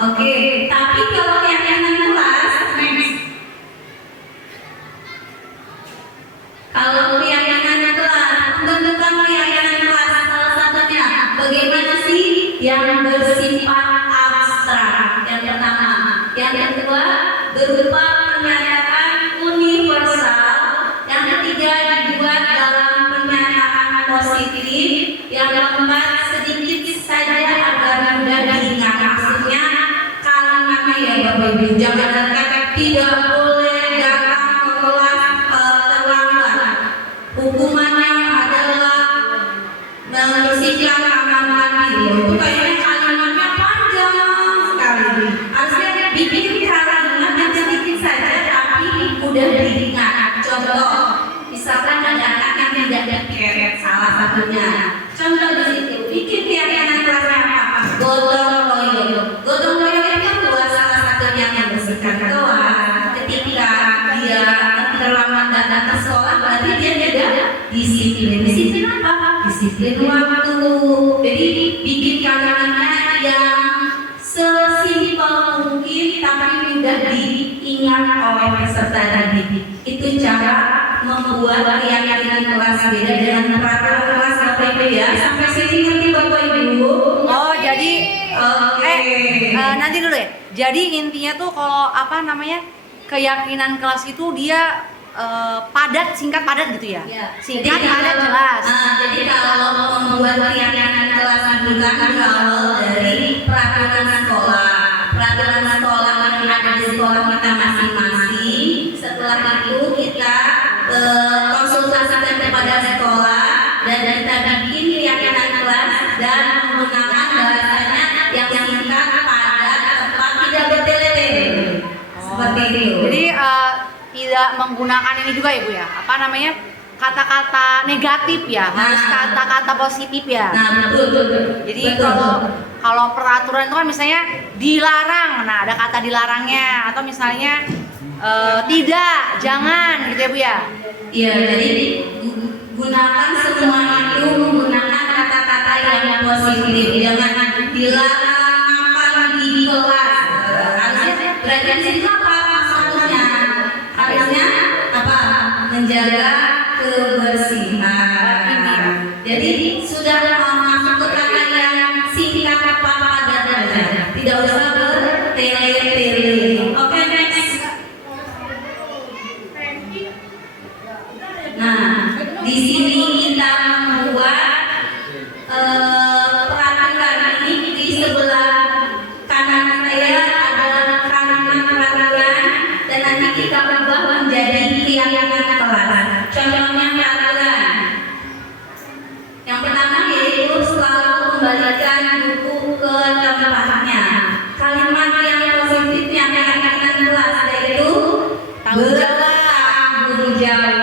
Oke, tapi kalau keyakinan kelas, kalau keyakinan kelas, pembentukan keyakinan kelas salah satunya bagaimana sih yang bersifat abstrak? Yang pertama, yang kedua berupa pernyataan universal, yang ketiga dibuat dalam pernyataan positif, yang keempat sedikit saja agar mudah diingat. Maksudnya kalimatnya ya Bapak Ibu, jangan kata tidak boleh datang ke kelas terlambat. Hukumannya adalah membersihkan kamar mandi. Itu kayaknya kalimatnya panjang sekali. Harusnya bikin kalimat yang sedikit saja tapi mudah diingat. Contoh, misalkan ada anak yang tidak dikeret salah satunya. Contoh di situ, bikin keyakinan kelasnya apa? Gotong royong. Gotong royong itu buat salah satunya yang membersihkan kelas. Ketika dia terlambat datang ke sekolah, berarti dia tidak disiplin. Disiplin apa? Disiplin waktu. Jadi bikin kalimatnya yang sesimpel mungkin tapi mudah diingat oleh peserta didik. Itu cara membuat keyakinan kelas beda dengan peraturan kelas Bapak Ibu ya. Sampai sini ngerti Bapak Ibu? Oh, jadi Oke. nanti dulu ya. Jadi intinya tuh kalau apa namanya keyakinan kelas itu dia padat, singkat padat gitu ya. Ya. Singkat Jadi padat kalau- jelas. Jadi kalau membuat keyakinan kelas bukan berawal dari peraturan sekolah. Peraturan sekolah yang ada di sekolah kita masing-masing. Setelah itu kita konsultasikan kepada sekolah dan kita bikin keyakinan kelas dan menggunakan bahasanya yang singkat, padat, tepat, tidak bertele-tele. Seperti itu. Jadi tidak menggunakan ini juga ya Bu ya. Apa namanya? Kata-kata negatif ya, harus Nah. kata-kata positif ya. Nah, betul. Jadi Betul. kalau peraturan itu kan misalnya dilarang, nah ada kata dilarangnya, atau misalnya tidak, jangan gitu ya Bu ya. Iya, jadi gunakan semua itu menggunakan kata-kata yang positif. Jangan dilarang makan di kelas. Harusnya berarti di situ apa maksudnya? Harusnya apa? Menjaga kebersihan. Jadi sudah masuk ke kata yang singkat, padat saja. Tidak usah bertele-tele. Oke, next. Nah, di sini kita membuat peraturan ini di sebelah kanan saya ada kalimat peraturan dan nanti kita ubah menjadi keyakinan kelas. Contohnya peraturan. Yang pertama yaitu selalu kembalikan buku ke tempatnya. Kalimat yang positifnya keyakinan kelas yaitu Tanggung jawab. bertanggung jawab.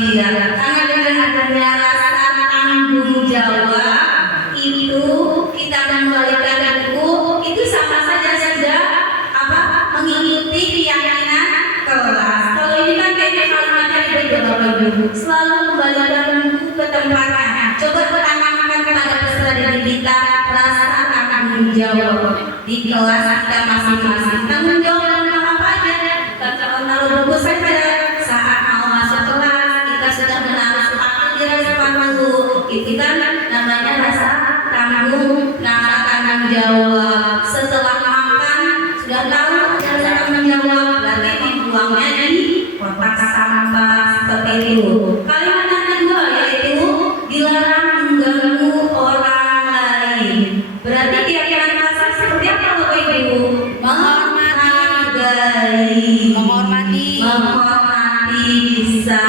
Iya, karena dengan adanya rasa tanggung jawab itu kita kembalikan buku itu sama saja sudah apa mengikuti keyakinan kelas. Kalau ini kan kayaknya kalimatnya berbeda Bapak Ibu. Selalu kembalikan buku ke tempatnya. Coba tanamkan kepada peserta didik kita rasa tanggung jawab di kelas kita masing-masing. Tanggung jawab dalam apa aja? Kalau naruh buku saja saat mau masuk kelas kita sudah menaruh sepatu di atas sepatu itu kan namanya rasa tanggung jawab. Setelah makan sudah tahu ada rasa tanggung jawab, berarti membuangnya di kotak sampah seperti itu. Kalimat yang kedua yaitu dilarang mengganggu orang lain. Berarti keyakinan pasar seperti apa Bapak Ibu? Menghormati bisa.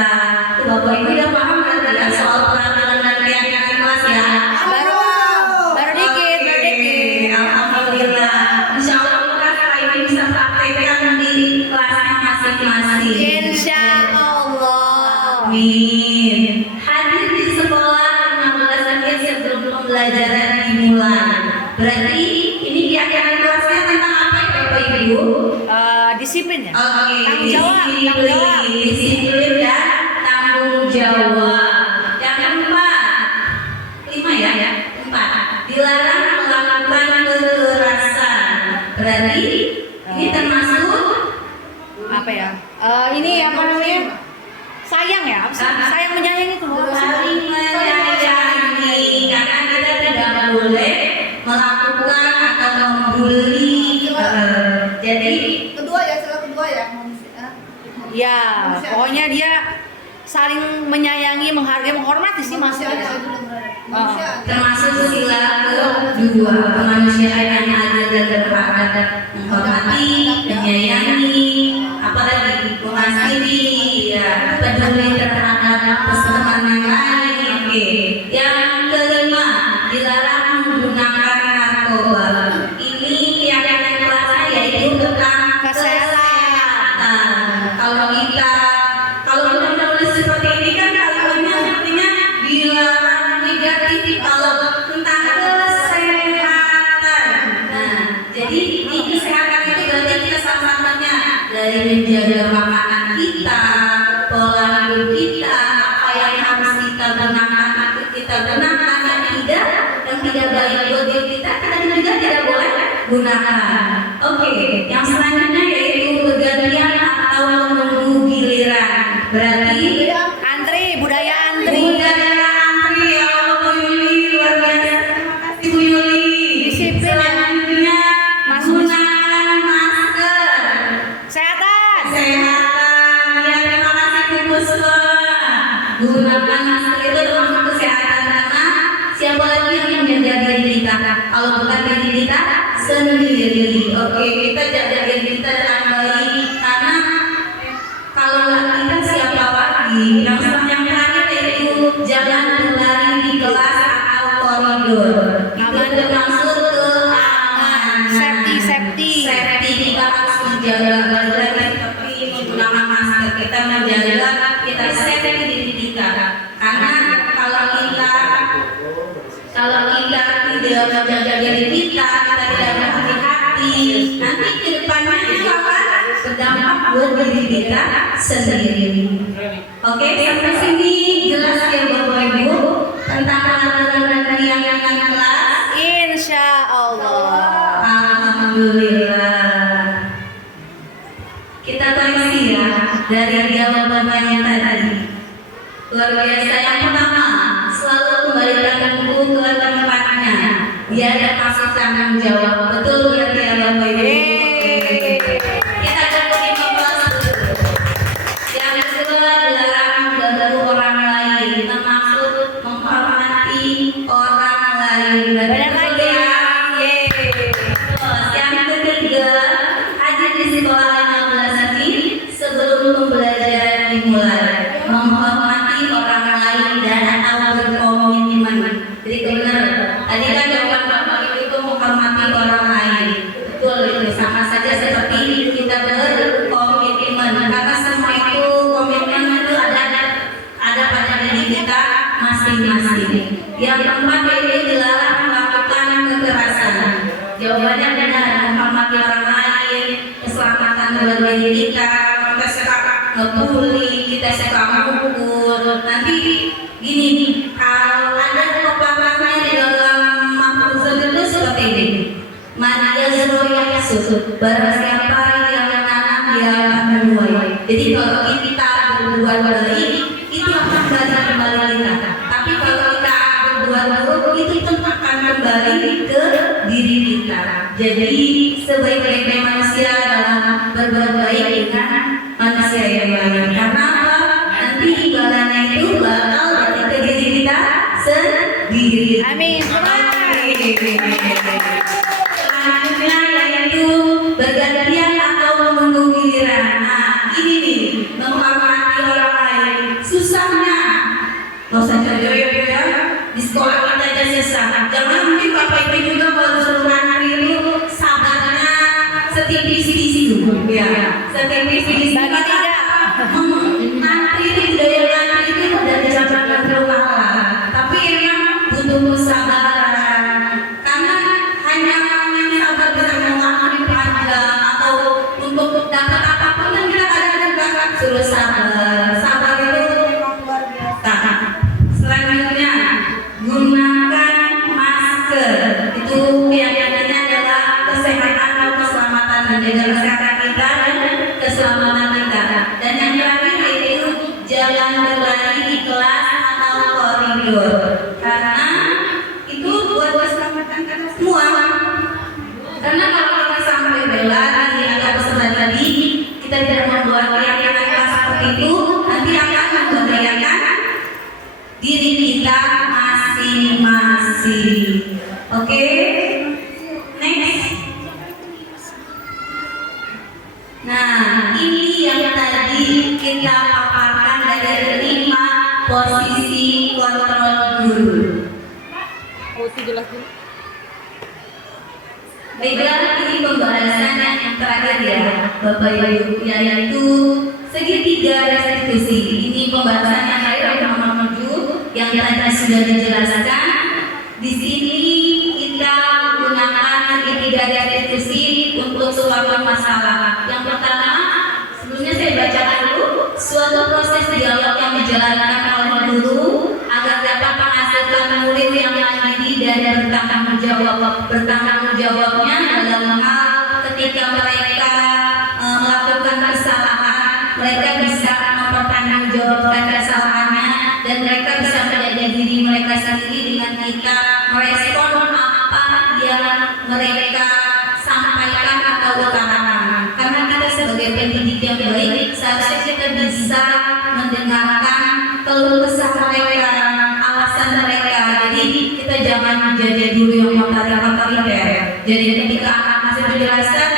Bapak Ibu udah paham berarti ya soal peraturan dan keyakinan kelas ya? Baru dikit. Alhamdulillah. Insya Allah kita setelah ini bisa praktekkan di kelasnya masing-masing. Insya Allah. Amin. Hadir di sekolah 15 menit sebelum pembelajaran dimulai. Berarti ini keyakinan kelasnya tentang apa ya Bapak Ibu? Disiplin ya. Oke, Tanggung jawab. disiplin dan tanggung jawab. Yang keempat, 5 ya, 4. Dilarang melakukan kekerasan. Berarti ini termasuk Apa ya? Ini apa namanya? Sayang ya? Apa sih? Sayang menyayangi itu loh. saling menyayangi, karena kita tidak boleh melakukan atau membuli. Jadi Ya, pokoknya dia saling menyayangi, menghargai, menghormati sih maksudnya. termasuk sila kedua kemanusiaan yang adil dan beradab, menghormati, menyayangi, apalagi mengasihi, ya, peduli terhadap pertemanan lain. Oke. Yang kelima, dilarang menggunakan narkoba. Ini keyakinan kelasnya yaitu tentang kesehatan. Kalau kita menulis seperti ini kan kalimatnya sepertinya dilarang negatif kalau tentang kesehatan. Nah, jadi di kesehatan itu berarti kita salah satunya dari menjaga makanan kita, pola hidup kita, apa yang harus kita gunakan, yang tidak baik buat diri kita juga tidak boleh gunakan. Oke, yang selanjutnya yaitu pergantian atau menunggu giliran. Berarti Budaya antri. ya Bu Yuli, luar biasa. Terima kasih Bu Yuli. Disiplin ya. Selanjutnya gunakan masker. Kesehatan. Ya, terima kasih Bu Puspa. Gunakan masker itu termasuk kesehatan, karena siapa lagi yang menjaga diri kita kalau bukan diri kita sendiri. Oke, kita jaga diri kita dengan baik, karena kalau nggak kita siapa lagi? Yang terakhir yaitu jangan berlari di kelas atau koridor. Itu termasuk keamanan. Safety. Kita harus menjaga lagi seperti menggunakan masker. Kita menjaga kita safety diri kita. Karena kalau kita tidak menjaga diri kita tidak berhati-hati, nanti kedepannya itu akan berdampak buat diri kita sendiri. Oke, sampai sini jelas ya Bapak Ibu tentang peraturan dan keyakinan kelas. Insya Allah. Alhamdulillah. Kita koreksi ya dari jawabannya tadi. Luar biasa. Yang pertama, selalu kembalikan buku ke tempatnya. Biar ada kasih tanggung jawab. Betul berarti ya Bapak Ibu. Kita cukup 15 dulu. Yang kedua, dilarang mengganggu orang lain, termasuk menghormati orang lain. Benar lagi. Yang ketiga, hadir di sekolah 15 menit sebelum pembelajaran dimulai. Menghormati orang lain dan atau berkomitmen. Jadi benar. Tadi kan jawaban Bapak Ibu itu menghormati orang lain. Betul itu, sama saja seperti kita berkomitmen. Karena semua itu komitmen itu ada pada diri kita masing-masing. Yang keempat yaitu dilarang melakukan kekerasan. Jawabannya benar, menghormati orang lain, keselamatan keluarga kita. Kita suka ngebully, kita suka mukul. Nanti gini, kalau ada pepatahnya di dalam Mahfuzul itu seperti ini. Man yazru yahsud, barang siapa yang menanam dia akan menuai. Jadi kalau kita berbuat baik, itu akan balik kembali kita. Tapi kalau kita Jadi sebaik-baiknya manusia dalam berbuat baik dengan manusia yang lain. Karena apa? Nanti imbalannya itu bakal balik ke diri kita sendiri. Amin. Selanjutnya yaitu bergantian atau menunggu giliran. Nah, ini nih menghormati orang lain. Susahnya, nggak usah jauh-jauh ya. Di sekolah kita aja susah. Jangan mungkin bapak ibu juga kalau suruh ngantri itu sabarnya setipis-tipis itu, ya. Setipis-tipis. Bagi tiga. Ngantri itu budaya ngantri itu dari zaman dahulu. Tapi emang butuh kesabaran. Karena hanya yang sabar bisa mengantri panjang atau untuk dapat apapun kan kita kadang-kadang juga suruh sabar. Sabar itu memang luar biasa. Selanjutnya gunakan masker. Itu keyakinannya adalah kesehatan dan keselamatan, menjaga kesehatan kita dan keselamatan kita. Dan yang terakhir yaitu jangan berlari di kelas atau koridor, karena itu buat keselamatan kita semua. Karena kalau kita sampai berlari atau peserta tadi kita tidak membuat keyakinan kita seperti itu, nanti akan membahayakan diri kita masing-masing. Oke, next. Nah, ini yang tadi kita paparkan dari 5 posisi kontrol guru. Baiklah, ini pembahasan yang terakhir ya, Bapak Ibu, yaitu segitiga restitusi. Ini pembahasan yang terakhir nomor 7 yang tadi sudah dijelaskan. Di sini kita menggunakan segitiga restitusi untuk suatu masalah. Yang pertama, sebelumnya saya bacakan dulu suatu proses dialog yang dijalankan oleh guru agar dapat menghasilkan murid yang mandiri dan bertanggung jawabnya dalam hal ketika mereka melakukan kesalahan, mereka bisa mempertanggungjawabkan kesalahannya dan mereka bisa menjaga diri mereka sendiri dengan kita merespon apa yang mereka sampaikan atau utarakan. Karena kita sebagai pendidik yang baik, seharusnya kita bisa mendengarkan keluh kesah mereka, alasan mereka. Jadi kita jangan menjadi guru yang otoriter. Jadi ketika anak masih menjelaskan,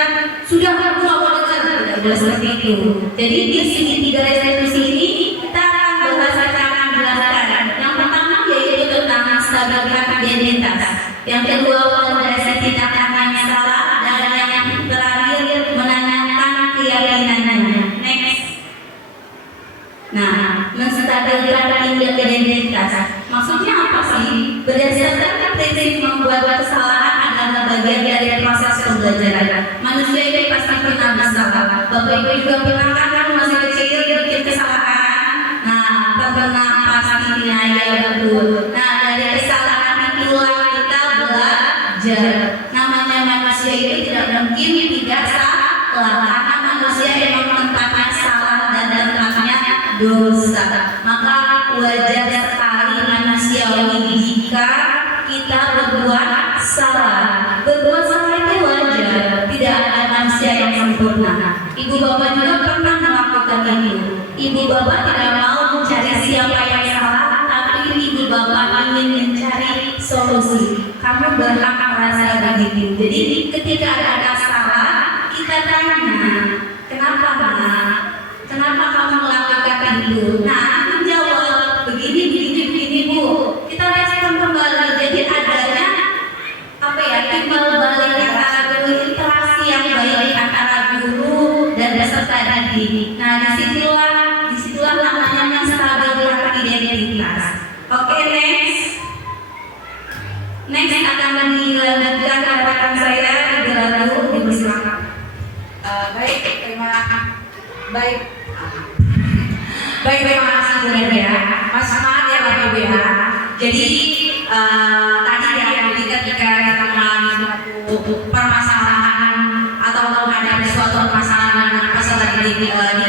sudah aku nggak mau dengar, tidak boleh seperti itu. Jadi di sini 3 restitusi ini kita akan bahas, kita akan jelaskan. Yang pertama yaitu tentang stabilitas identitas. Yang kedua fondasi tindakan yang salah, dan yang terakhir menanyakan keyakinannya. Next. Nah, menstabilkan identitas. Maksudnya apa sih? Berdasarkan prinsip membuat kesalahan adalah bagian dari proses pembelajaran. Manusia ini pasti pernah bersalah. Bapak Ibu juga pernah kan masih kecil bikin kesalahan. Nah, pernah pastinya ya betul. Nah, dari kesalahan itulah kita belajar. Namanya manusia itu tidak mungkin tidak salah, karena manusia yang menentangkan salah dan tentangnya dosa. Maka wajar sekali manusiawi jika kita berbuat salah. Berbuat salah itu wajar. Tidak ada manusia yang sempurna. Ibu bapak juga pernah melakukan itu. Ibu bapak tidak mau mencari siapa yang salah, tapi ibu bapak ingin mencari solusi. Kamu berhak merasa begitu. Jadi ketika ada salah, kita tanya, kenapa nak? Kenapa kamu melakukan itu? Nah, aku jawab begini Bu. Kita respon kembali. Jadi adanya apa ya, timbal balik antara guru, interaksi yang baik antara guru dan peserta didik. Nah, disitulah namanya menstabilkan identitas. Oke, next akan dilanjutkan rekan saya Ibu dipersilakan. Baik, terima kasih Bu Nadia. Mas semangat ya Bapak Ibu ya. Jadi tadi ya ketika kita mengalami suatu permasalahan atau menghadapi suatu permasalahan dengan peserta didik di kelas,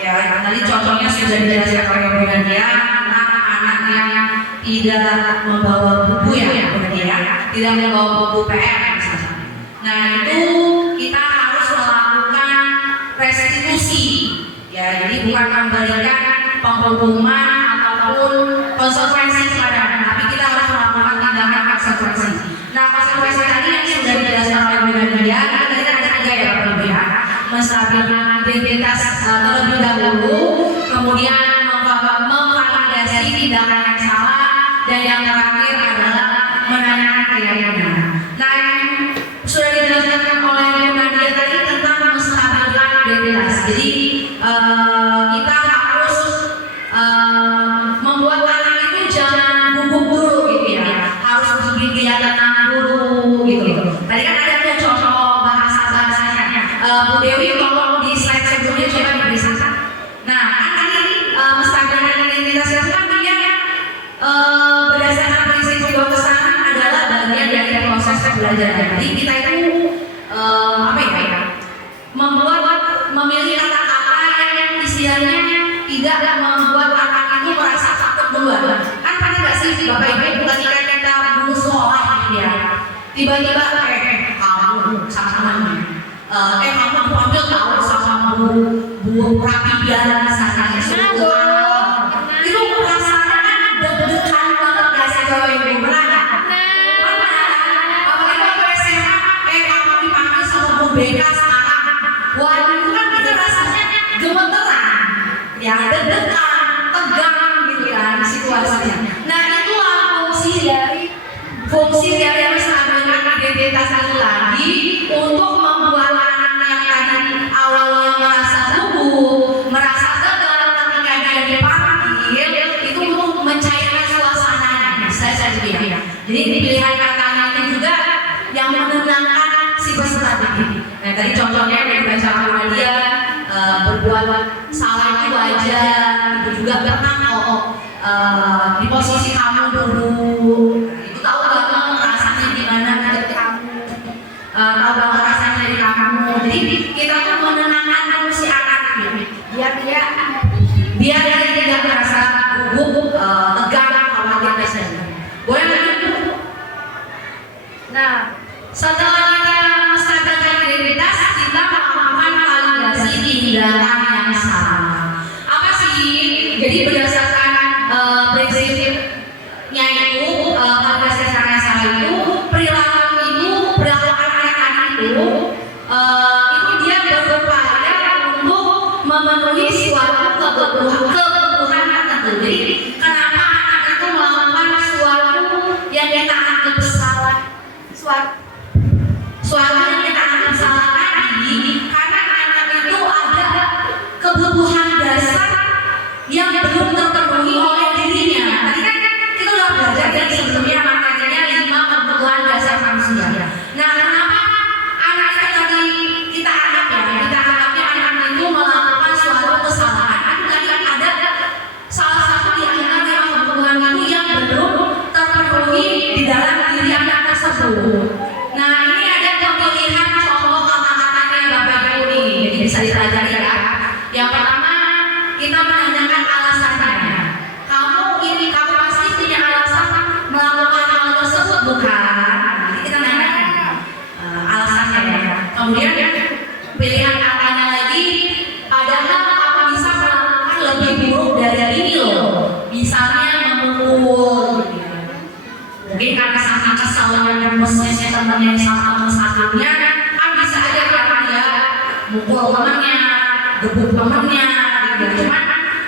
ya tadi contohnya sudah dijelaskan oleh Bu Nadia tentang anak yang tidak membawa buku ya Bu Nadia, tidak membawa buku PR misalnya. Nah itu kita harus melakukan restitusi, ya. Jadi bukan memberikan penghukuman ataupun konsekuensi kepada anak, tapi kita harus melakukan tindakan konsekuensi. Nah konsekuensi tadi yang sudah dijelaskan oleh Bu Nadia, tadi ada 3 ya Bapak Ibu ya. Menstabilkan identitas terlebih dahulu, kemudian memvalidasi tindakan yang salah, dan yang terakhir adalah menanyakan keyakinan. Nah yang sudah dijelaskan oleh Bu Nadia tadi tentang menstabilkan identitas. Jadi kita harus membuat anak itu jangan gugup dulu gitu ya, harus bikin dia tenang dulu gitu. Tadi kan ada tuh contoh bahasanya. Bu Dewi tolong di slide sebelumnya coba diberitakan. Nah kan tadi menstabilkan identitas itu kan dia berdasarkan prinsip dua kesan adalah bagian dari proses pembelajaran. Jadi kita itu memilih kata-kata yang istilahnya tidak membuat anak itu merasa takut duluan. Kan pernah nggak sih Bapak Ibu ketika kita dulu sekolah gitu ya, tiba-tiba kamu sama temannya, kamu ambil tahu sama bu Rapidan misalnya, itu rasanya kan deg-degan banget nggak sih Bapak Ibu? Pernah? Apalagi waktu SMA, kamu dipanggil sama bu BK sekarang, wah itu kan kita rasanya gemeteran, ya deg-degan, tegang gitu kan situasinya. Nah itulah fungsi dari menstabilkan identitas itu tadi, untuk membuat anak yang tadi awalnya merasa gugup, merasa tegang ketika dia dipanggil, itu untuk mencairkan suasananya. Saya bilang. Jadi pilihan katanya itu juga yang menenangkan si peserta didik. Nah tadi contohnya yang dibaca sama dia, berbuat salah itu wajar, itu juga pernah kok di posisi kamu dulu, itu tahu banget rasanya gimana dari kamu, tahu banget rasanya dari kamu. Jadi kita tuh menenangkan si anak biar dia tidak merasa gugup, tegang, khawatir dan sebagainya. Boleh lanjut? Nah setelah kita menstabilkan identitas, kita melakukan validasi tindakan yang salah. Apa sih? Jadi berdasarkan prinsipnya itu, validasi tindakan yang salah itu, perilaku anak-anak itu dia berupaya untuk memenuhi suatu kebutuhan tertentu. Jadi kenapa anak itu melakukan suatu yang kita anggap salah, suatu yang kita anggap salah tadi, karena anak itu ada kebutuhan dasar yang belum terpenuhi oleh dirinya. Tadi kan kita udah belajar dari sebelumnya materinya 5 kebutuhan dasar manusia. Nah kenapa anak itu tadi kita anggapnya anak itu melakukan suatu kesalahan? Tadi kan ada salah satu di antara 5 kebutuhan itu yang belum terpenuhi di dalam diri anak tersebut. Nah ini ada pemilihan contoh kata-katanya Bapak Ibu nih, jadi bisa dipelajari ya. Yang pertama kita menanyakan alasannya. Kamu pasti punya alasan melakukan hal tersebut bukan? Jadi kita nanyakan alasannya ya. Kemudian pilihan katanya lagi, padahal kamu bisa melakukan lebih buruk dari ini loh. Misalnya memukul. Mungkin karena saking kesalnya dan mesesnya temannya sama satunya, kan bisa aja karena dia mukul temannya, gebuk temannya, gitu. Cuman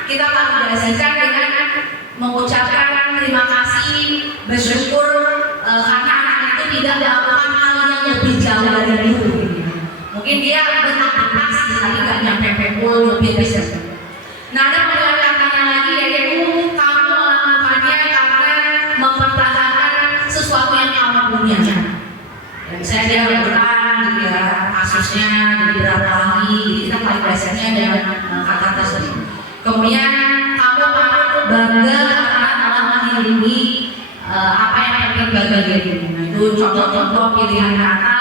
kita validasikan dengan mengucapkan terima kasih, bersyukur karena anak itu tidak melakukan hal yang lebih jauh dari itu. Mungkin dia bentak-bentak sih, tapi nggak nyampe pukul, nyupir bisa. Nah ada pilihan katanya lagi, yaitu kamu melakukannya karena mempertahankan sesuatu yang kamu punya. Saya dia berperan gitu ya, kasusnya jadi berapa lagi, kita validasinya dengan kata tersebut. Kemudian kamu bangga karena telah melindungi apa yang penting bagi dirimu. Nah, itu contoh-contoh pilihan kata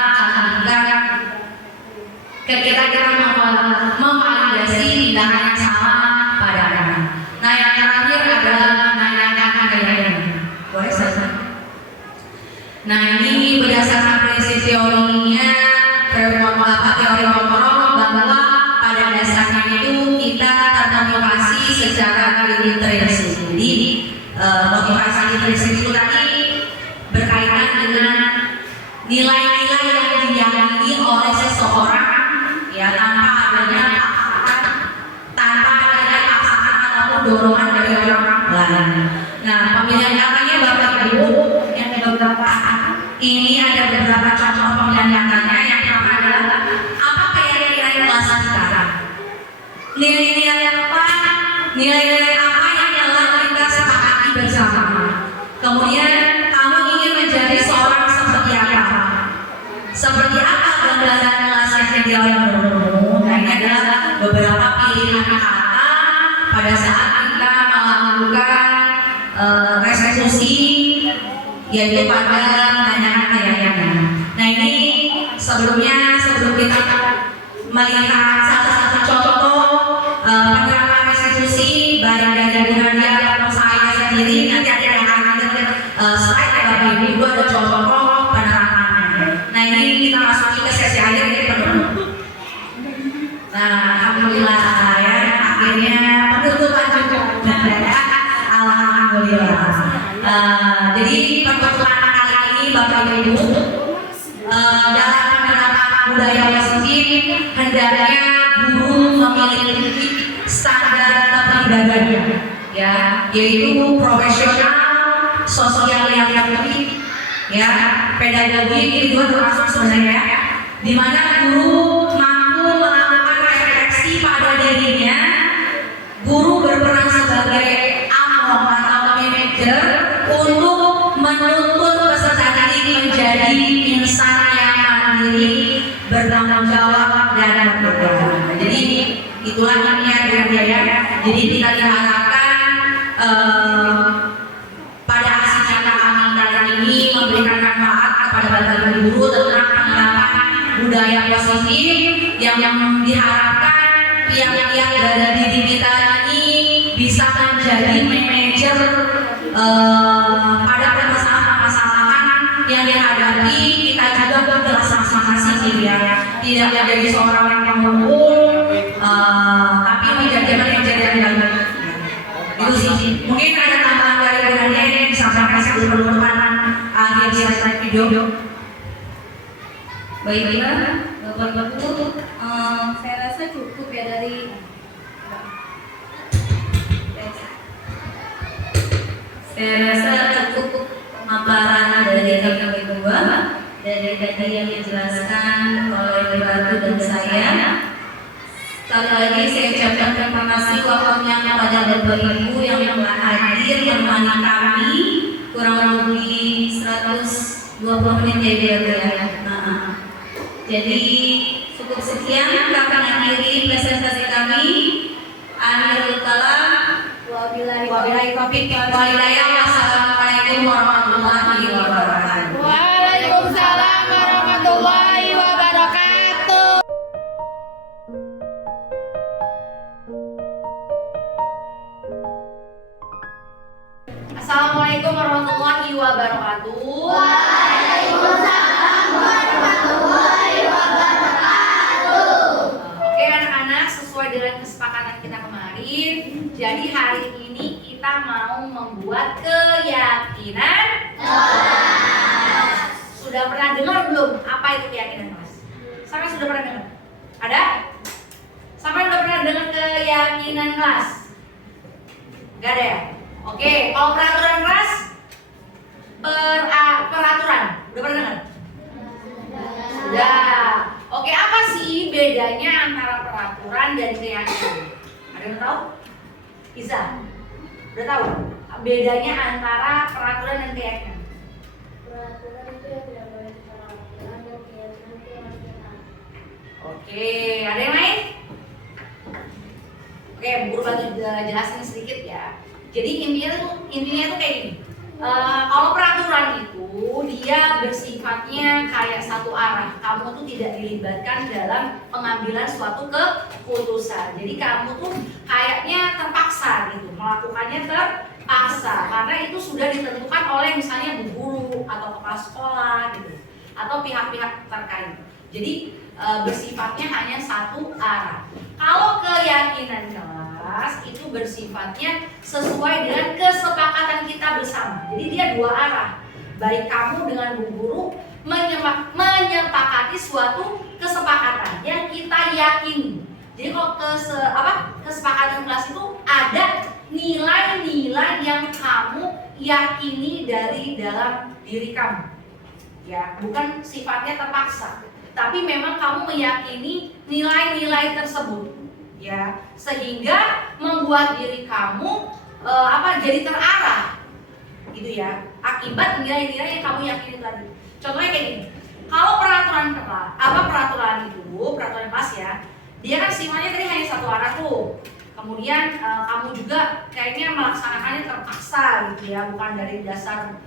ketika kita memvalidasi tindakan yang salah pada anak. Nah yang terakhir adalah menanyakan keyakinan. Boleh saya? Nah ini berdasarkan prinsip teorinya secara intrinsik. Jadi motivasi intrinsik itu tadi berkaitan dengan nilai-nilai yang diyakini oleh seseorang ya tanpa adanya paksaan ataupun dorongan dari orang lain. Nah, pemilihan katanya Bapak Ibu yang beberapa ini ada beberapa contoh pemilihan katanya. Yang pertama adalah apa nilai kelas kita? Nilai-nilai apa? Nilai-nilai apa yang telah kita sepakati bersama? Kemudian kamu ingin menjadi seorang seperti apa? Seperti apa gambaran kelas yang idealmu? Nah, ini adalah beberapa pilihan kata pada saat kita melakukan restitusi, yaitu pada menanyakan kayaan. Nah, ini sebelum kita melihat satu-satu contoh penerapan restitusi baik dari Bu Nadia atau saya sendiri, nanti ada slide ya Bapak Ibu, itu ada contoh penerapannya. Nah, ini kita masuki ke sesi akhir ini penutup. Nah, alhamdulillah ya, akhirnya penutupan cukup ya. Alhamdulillah. Jadi penutupan kali ini Bapak Ibu dalam penerapan budaya positif hendaknya guru memiliki standar kepribadian ya, yaitu profesional, sosial yang aktif ya, pedagogi ini juga termasuk sebenarnya ya, di mana guru mampu melakukan refleksi pada dirinya. Guru berperan sebagai among atau manajer untuk menuntut peserta didik menjadi insan yang mandiri, bertanggung jawab dan berdaya. Jadi itulah niat budaya. Jadi kita diharapkan pada aksi nyata kami kali ini memberikan manfaat kepada Bapak Ibu guru tentang penerapan budaya positif yang diharapkan pihak-pihak dari diri kita ini bisa menjadi manajer pada permasalahan-permasalahan yang dihadapi. Kita juga berkelas-kelas ya, tidak menjadi seorang yang pemukul, tapi menjadi manajer yang baik. Itu sih. Mungkin ada tambahan dari Bu Nadia yang disampaikan sebelum penutupan akhir slide video. Baiklah, Bapak Ibu, saya rasa cukup ya dari pemaparan dari kami berdua, dari tadi yang dijelaskan oleh Ibu dan saya. Sekali lagi saya ucapkan terima kasih waktunya kepada Bapak Ibu yang hadir menemani kami kurang lebih 120 menit ya. Jadi cukup sekian kami akhiri presentasi kami. Akhirul kalam, wabillahi taufiq wal hidayah. Wassalamualaikum warahmatullahi wabarakatuh. Waalaikumsalam warahmatullahi wabarakatuh. Assalamualaikum warahmatullahi wabarakatuh. Waalaikumsalam warahmatullahi wabarakatuh. Oke anak-anak, sesuai dengan kesepakatan kita kemarin, jadi hari ini kita mau membuat keyakinan kelas. Sudah pernah dengar belum apa itu keyakinan kelas? Sampai sudah pernah dengar? Ada? Sampai sudah pernah dengar keyakinan kelas? Gak ada ya? Oke, kalau peraturan kelas, peraturan, udah pernah dengar? Sudah. Oke, apa sih bedanya antara peraturan dan keyakinan? Ada yang tahu? Bisa? Udah tahu? Bedanya antara peraturan dan keyakinan? Peraturan itu yang tidak boleh kita lakukan dan keyakinan itu yang harus kita. Oke, ada yang lain? Oke, Bu bantu jelasin sedikit ya. Jadi intinya tuh kayak gini. Kalau peraturan itu dia bersifatnya kayak satu arah. Kamu tuh tidak dilibatkan dalam pengambilan suatu keputusan. Jadi kamu tuh kayaknya terpaksa gitu, melakukannya terpaksa karena itu sudah ditentukan oleh misalnya bu guru atau kepala sekolah gitu, atau pihak-pihak terkait. Jadi bersifatnya hanya satu arah. Kalau keyakinan kelas itu bersifatnya sesuai dengan kesepakatan kita bersama. Jadi dia dua arah. Baik kamu dengan Bu Guru menyepakati suatu kesepakatan yang kita yakini. Jadi kalau kesepakatan kelas itu ada nilai-nilai yang kamu yakini dari dalam diri kamu. Ya, bukan sifatnya terpaksa, tapi memang kamu meyakini nilai-nilai tersebut. Ya, sehingga membuat diri kamu jadi terarah. Gitu ya. Akibat nilai-nilai yang kamu yakini tadi. Contohnya kayak gini. Kalau peraturan kelas ya, dia kan sifatnya tadi hanya satu arah tuh. Kemudian kamu juga kayaknya melaksanakannya terpaksa gitu ya, bukan dari dasar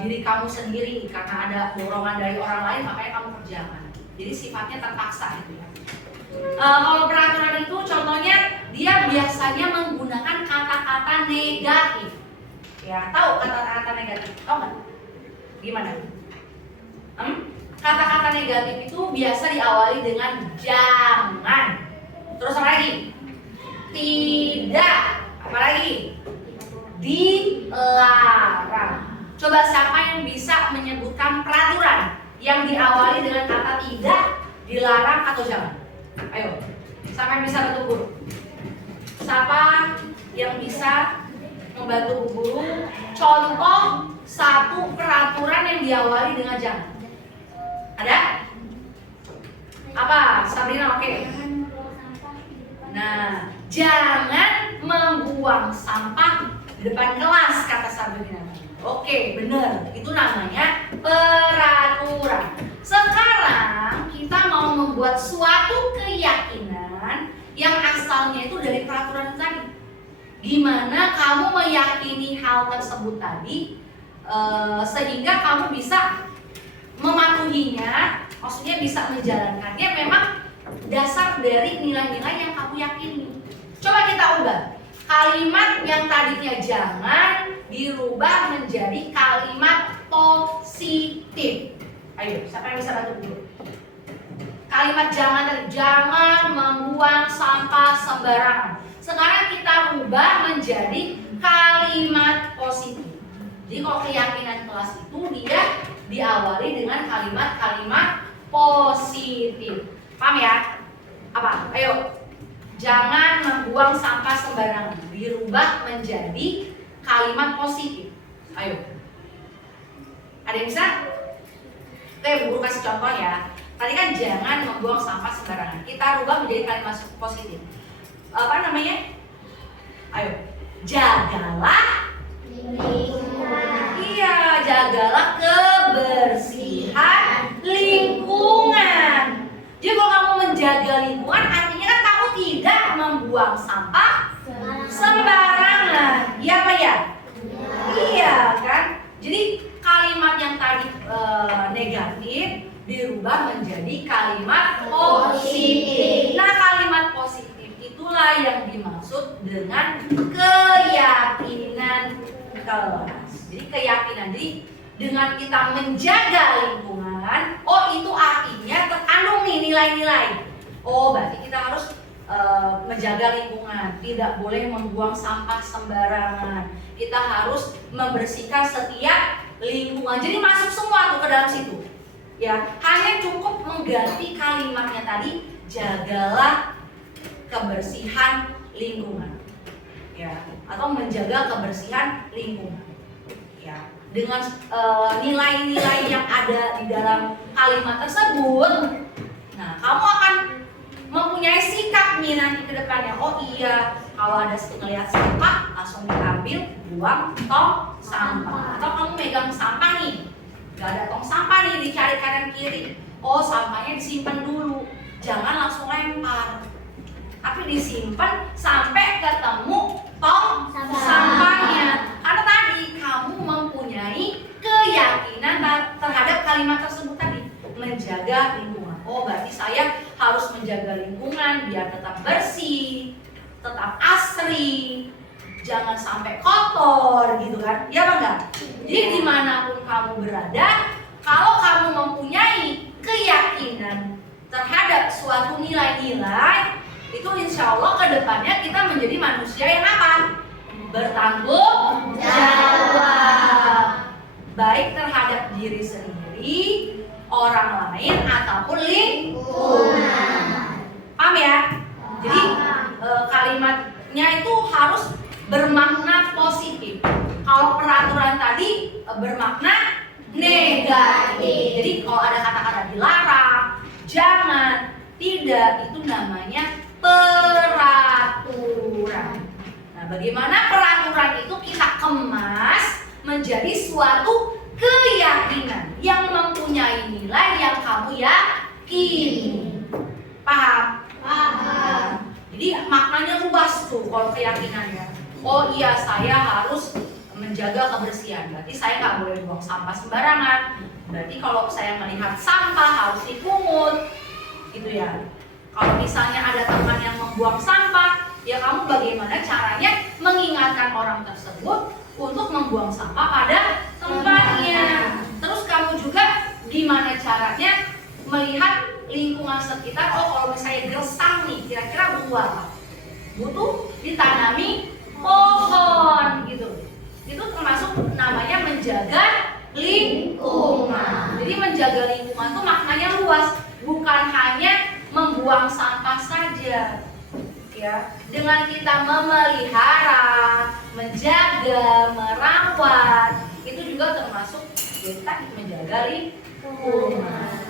diri kamu sendiri karena ada dorongan dari orang lain makanya kamu kerjakan. Jadi sifatnya terpaksa gitu ya. Kalau peraturan itu contohnya dia biasanya menggunakan kata-kata negatif. Ya, tahu kata-kata negatif? Tahu nggak? Gimana? Kata-kata negatif itu biasa diawali dengan jangan. Terus apa lagi? Tidak. Apa lagi? Dilarang. Coba siapa yang bisa menyebutkan peraturan yang diawali dengan kata tidak, dilarang atau jangan? Ayo, siapa yang bisa bantu guru? Siapa yang bisa membantu Bu Guru contoh satu peraturan yang diawali dengan jangan? Ada? Apa? Sabrina, oke. Nah, jangan membuang sampah di depan kelas, kata Sabrina. Oke, benar. Itu namanya peraturan. Sekarang kita mau membuat suatu keyakinan yang asalnya itu dari peraturan tadi. Gimana kamu meyakini hal tersebut tadi sehingga kamu bisa mematuhinya, maksudnya bisa menjalankannya memang dasar dari nilai-nilai yang kamu yakini. Coba kita ubah. Kalimat yang tadinya jangan dirubah menjadi kalimat positif. Ayo, siapa yang bisa bantu dulu? Kalimat jangan tadi, jangan membuang sampah sembarangan. Sekarang kita rubah menjadi kalimat positif. Jadi kalau keyakinan kelas itu dia diawali dengan kalimat-kalimat positif. Paham ya? Apa? Ayo. Jangan membuang sampah sembarangan. Dirubah menjadi kalimat positif. Ayo. Ada yang bisa? Oke, Bu Guru kasih contoh ya. Tadi kan jangan membuang sampah sembarangan. Kita rubah menjadi kalimat positif. Apa namanya? Ayo. Jagalah. Iya, jagalah kebersihan lingkungan. Jadi kalau kamu menjaga lingkungan, artinya kan kamu tidak membuang sampah sembarangan. Iya apa ya? Iya kan? Jadi kalimat yang tadi negatif dirubah menjadi kalimat positif. Nah, kalimat positif itulah yang dimaksud dengan keyakinan kelas. Jadi keyakinan, jadi dengan kita menjaga lingkungan, oh itu artinya terkandung nih nilai-nilai. Oh berarti kita harus menjaga lingkungan, tidak boleh membuang sampah sembarangan. Kita harus membersihkan setiap lingkungan. Jadi masuk semua tuh ke dalam situ. Ya, hanya cukup mengganti kalimatnya tadi, jagalah kebersihan lingkungan. Ya, atau menjaga kebersihan lingkungan. Ya, dengan nilai-nilai yang ada di dalam kalimat tersebut, nah kamu akan mempunyai sikap nih nanti ke depannya. Oh iya, kalau ada ngelihat sampah langsung diambil, buang tong sampah. Atau kamu megang sampah nih, gak ada tong sampah nih, dicari kanan kiri. Oh sampahnya disimpan dulu, jangan langsung lempar, tapi disimpan sampai ketemu tong sampahnya. Karena tadi kamu mempunyai keyakinan terhadap kalimat tersebut tadi, menjaga lingkungan. Oh berarti saya harus menjaga lingkungan biar tetap bersih, tetap asri, jangan sampai kotor gitu kan. Ya apa enggak? Jadi dimanapun kamu berada, kalau kamu mempunyai keyakinan terhadap suatu nilai-nilai, itu insya Allah kedepannya kita menjadi manusia yang apa? bertanggung jawab, baik terhadap diri sendiri, orang lain ataupun lingkungan. Paham ya? Jadi kalimatnya itu harus bermakna positif. Kalau peraturan tadi bermakna negatif. Jadi kalau ada kata-kata dilarang, jangan, tidak, itu namanya peraturan. Nah, bagaimana peraturan itu kita kemas menjadi suatu keyakinan yang mempunyai nilai yang kamu yakini. Paham? Paham. Jadi maknanya luas tuh kalau keyakinannya. Oh iya, saya harus menjaga kebersihan. Berarti saya nggak boleh buang sampah sembarangan. Berarti kalau saya melihat sampah harus dipungut, gitu ya. Kalau misalnya ada teman yang membuang sampah, ya kamu bagaimana caranya mengingatkan orang tersebut untuk membuang sampah pada tempatnya. Terus kamu juga gimana caranya melihat lingkungan sekitar. Oh, kalau misalnya gersang nih, kira-kira butuh apa? Butuh ditanami pohon, gitu. Itu termasuk namanya menjaga lingkungan. Jadi menjaga lingkungan itu maknanya luas, bukan hanya membuang sampah saja. Ya, dengan kita memelihara, menjaga, merawat, itu juga termasuk kita menjaga lingkungan.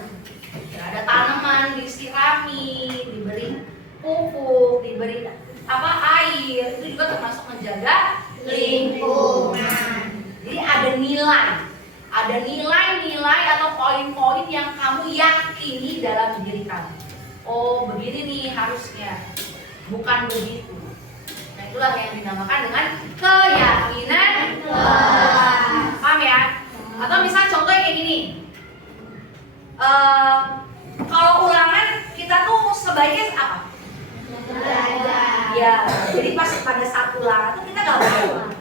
Ya, ada tanaman disirami, diberi pupuk, diberi air, itu juga termasuk menjaga lingkungan. Jadi ada nilai atau poin-poin yang kamu yakini dalam diri kamu. Oh, begini nih harusnya, bukan begitu. Nah, itulah yang dinamakan dengan keyakinan. Paham ya? Atau misal contohnya kayak gini, kalau ulangan kita tuh sebaiknya apa? Ya, jadi pas pada saat ulangan tuh kita nggak boleh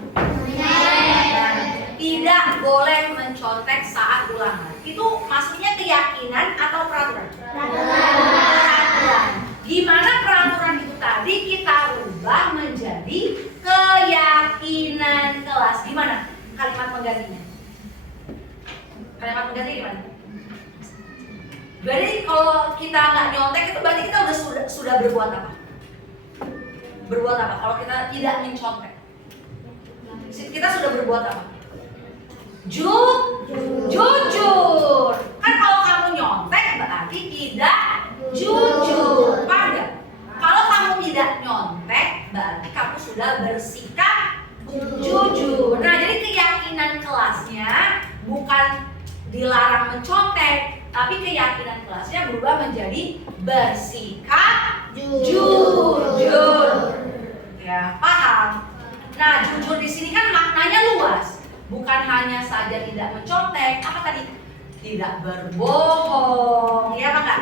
tidak boleh mencontek saat ulangan. Itu maksudnya keyakinan atau peraturan? Peraturan. Gimana peraturan itu tadi kita rubah menjadi keyakinan kelas? Gimana kalimat penggantinya? Kalimat pengganti gimana? Jadi kalau kita nggak nyontek itu berarti kita sudah berbuat apa? Berbuat apa? Kalau kita tidak mencontek, kita sudah berbuat apa? Jujur. Kan kalau kamu nyontek berarti tidak jujur. Paham nggak? Kalau kamu tidak nyontek berarti kamu sudah bersikap jujur. Nah, jadi keyakinan kelasnya bukan dilarang mencontek, tapi keyakinan kelasnya berubah menjadi bersikap jujur. Ya, paham? Nah, jujur di sini kan maknanya luas. Bukan hanya saja tidak mencontek, apa tadi? Tidak berbohong, ya kan Kak?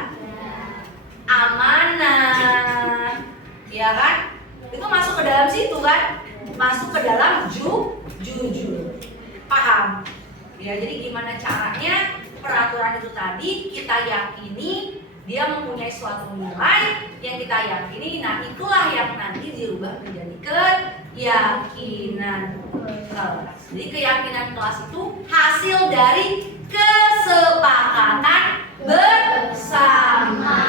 Amanah, ya kan? Itu masuk ke dalam situ kan? Masuk ke dalam jujur. Paham? Ya, jadi gimana caranya peraturan itu tadi kita yakini dia mempunyai suatu nilai yang kita yakini. Nah, itulah yang nanti dirubah menjadi keyakinan kelas. Jadi keyakinan kelas itu hasil dari kesepakatan bersama.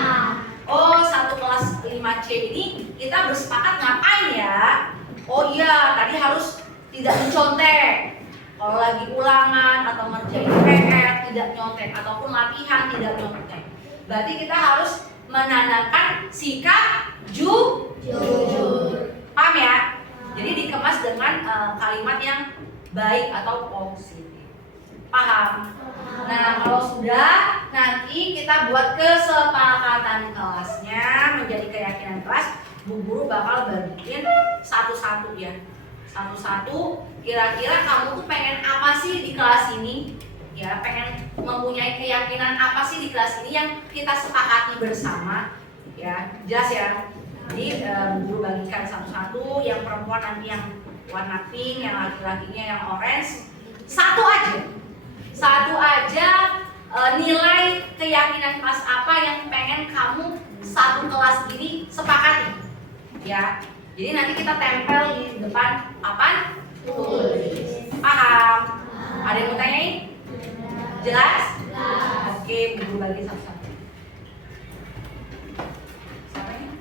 Oh, satu kelas 5C ini kita bersepakat ngapain ya? Oh iya, tadi harus tidak mencontek. Kalau lagi ulangan atau ngerjain PR tidak nyontek, ataupun latihan tidak nyontek. Berarti kita harus menanamkan sikap jujur. Paham ya? Jadi dikemas dengan kalimat yang baik atau positif. Paham? Nah, kalau sudah, nanti kita buat kesepakatan kelasnya menjadi keyakinan kelas. Bu guru bakal bagiin satu-satu ya. Satu-satu, kira-kira kamu tuh pengen apa sih di kelas ini? Ya, pengen mempunyai keyakinan apa sih di kelas ini yang kita sepakati bersama? Ya, jelas ya. Jadi guru bagikan satu-satu, yang perempuan nanti yang warna pink, yang laki-lakinya yang orange. Satu aja nilai keyakinan kelas apa yang pengen kamu satu kelas ini sepakati. Ya, Jadi nanti kita tempel di depan papan tulis. Paham? Ada yang mau tanyain? Jelas? Oke, Bu bagi satu-satu. Siapa ini?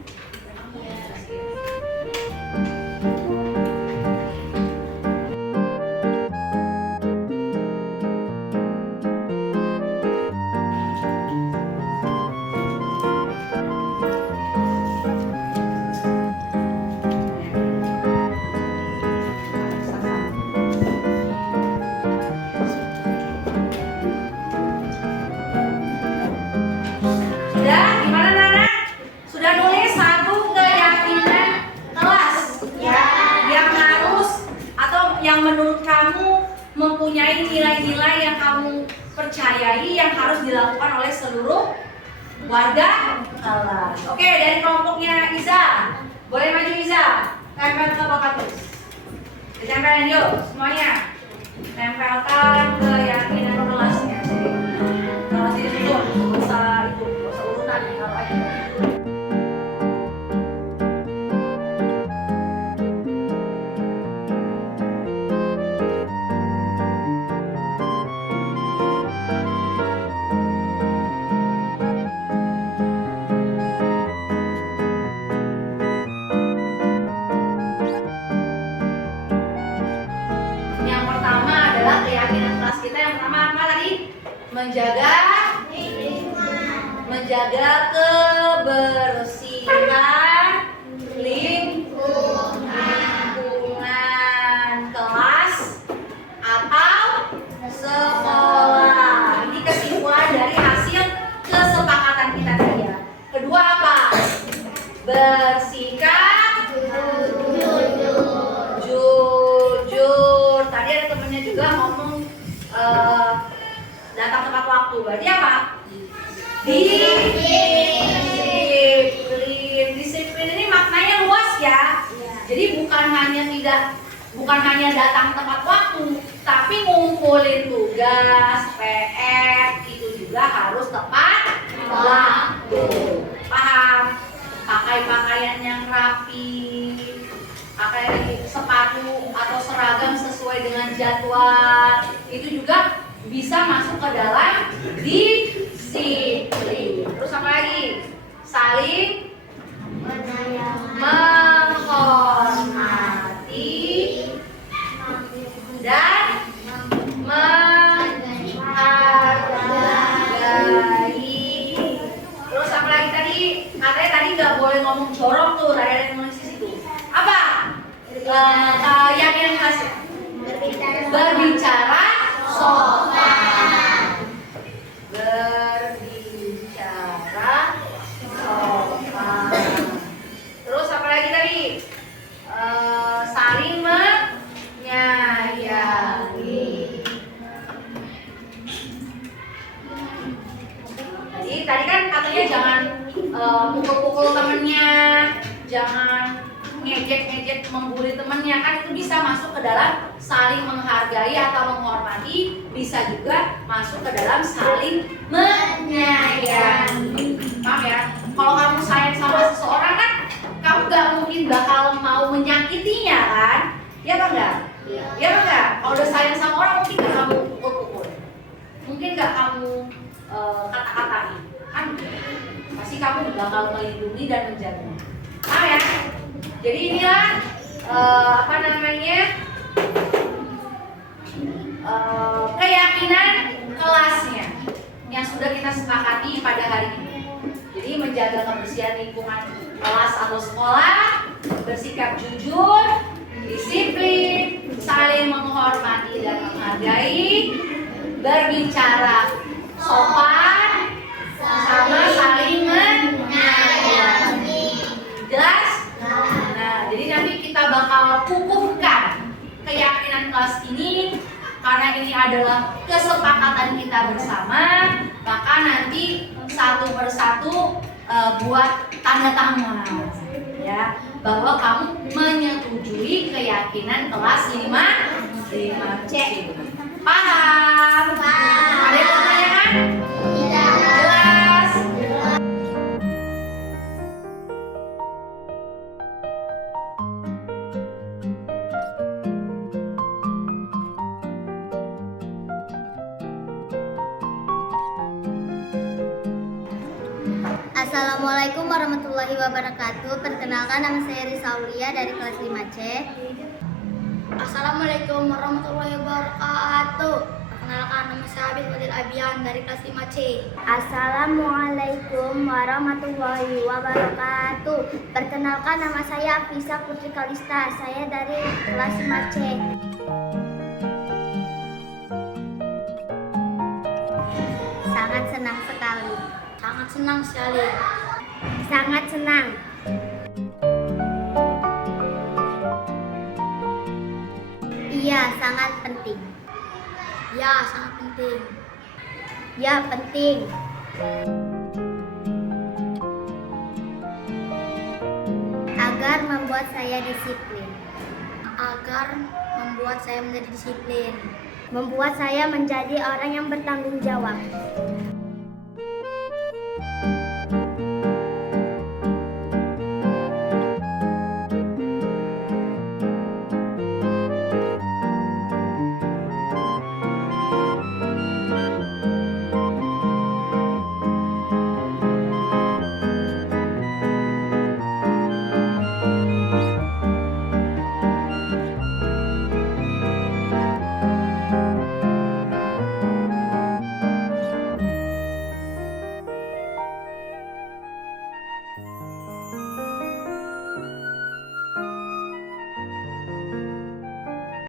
Sudah? Gimana Nana? Sudah nulis satu keyakinan kelas ya, yang harus atau yang menurut kamu mempunyai nilai-nilai yang kamu percayai yang harus dilakukan oleh seluruh warga kelas. Oke, dari kelompoknya Iza, boleh maju Iza, tempel ke papan tulis. Ditempelin yuk semuanya. Tempelkan keyakinan kelasnya. Kalau tidak susun, nggak usah urutan, kalau aja. Yang pertama adalah keyakinan kelas kita. Yang pertama apa tadi? Menjaga kebersihan lingkungan kelas atau sekolah. Ini kesimpulan dari hasil kesepakatan kita tadi ya. Kedua apa? Bersikap jujur. Tadi ada temennya juga ngomong datang tepat waktu. Berarti apa? Disiplin ini maknanya luas ya. Jadi bukan hanya datang tepat waktu, tapi ngumpulin tugas, PR itu juga harus tepat waktu. Paham? Pakai pakaian yang rapi, pakai sepatu atau seragam sesuai dengan jadwal, itu juga bisa masuk ke dalam disiplin. Terus apa lagi? Saling menghormati dan menghargai. Terus apa lagi tadi? Katanya tadi nggak boleh ngomong jorok tuh. Tadi ada yang nulis di situ. Apa? Keyakinan khasnya berbicara sopan. Berbicara sopan. Terus apa lagi tadi? Saling menyayangi. Jadi tadi kan katanya jangan pukul-pukul temennya, jangan ngejek-ngejek membuli temennya, kan itu bisa masuk ke dalam saling menghargai atau menghormati, bisa juga masuk ke dalam saling menyayangi. Paham ya? Kalau kamu sayang sama seseorang kan, kamu gak mungkin bakal mau menyakitinya kan? Iya apa enggak? Iya apa enggak? Kalau udah sayang sama orang mungkin gak kamu pukul-pukul, mungkin gak kamu kata-katain, kan? Pasti kamu bakal melindungi dan menjaga. Paham ya? Jadi inilah keyakinan kelasnya yang sudah kita sepakati pada hari ini. Jadi menjaga kebersihan lingkungan kelas atau sekolah, bersikap jujur, disiplin, saling menghormati dan menghargai, berbicara sopan, sama saling menyayangi. Jelas? Nah, jadi nanti kita bakal kukuhkan keyakinan kelas ini. Karena ini adalah kesepakatan kita bersama, maka nanti satu persatu buat tanda tangan ya, bahwa kamu menyetujui keyakinan kelas 5C. Paham? Ada yang mau tanyakan? Jelas? Assalamualaikum warahmatullahi wabarakatuh. Perkenalkan, nama saya Risa Aulia dari kelas 5C. Assalamualaikum warahmatullahi wabarakatuh. Perkenalkan, nama saya Habib Fadil Abian dari kelas 5C. Assalamualaikum warahmatullahi wabarakatuh. Perkenalkan, nama saya Afisa Putri Kalista. Saya dari kelas 5C. Sangat senang sekali. Sangat senang sekali. Sangat senang. Iya, sangat penting. Ya, sangat penting. Ya, penting. Agar membuat saya disiplin. Agar membuat saya menjadi disiplin. Membuat saya menjadi orang yang bertanggung jawab.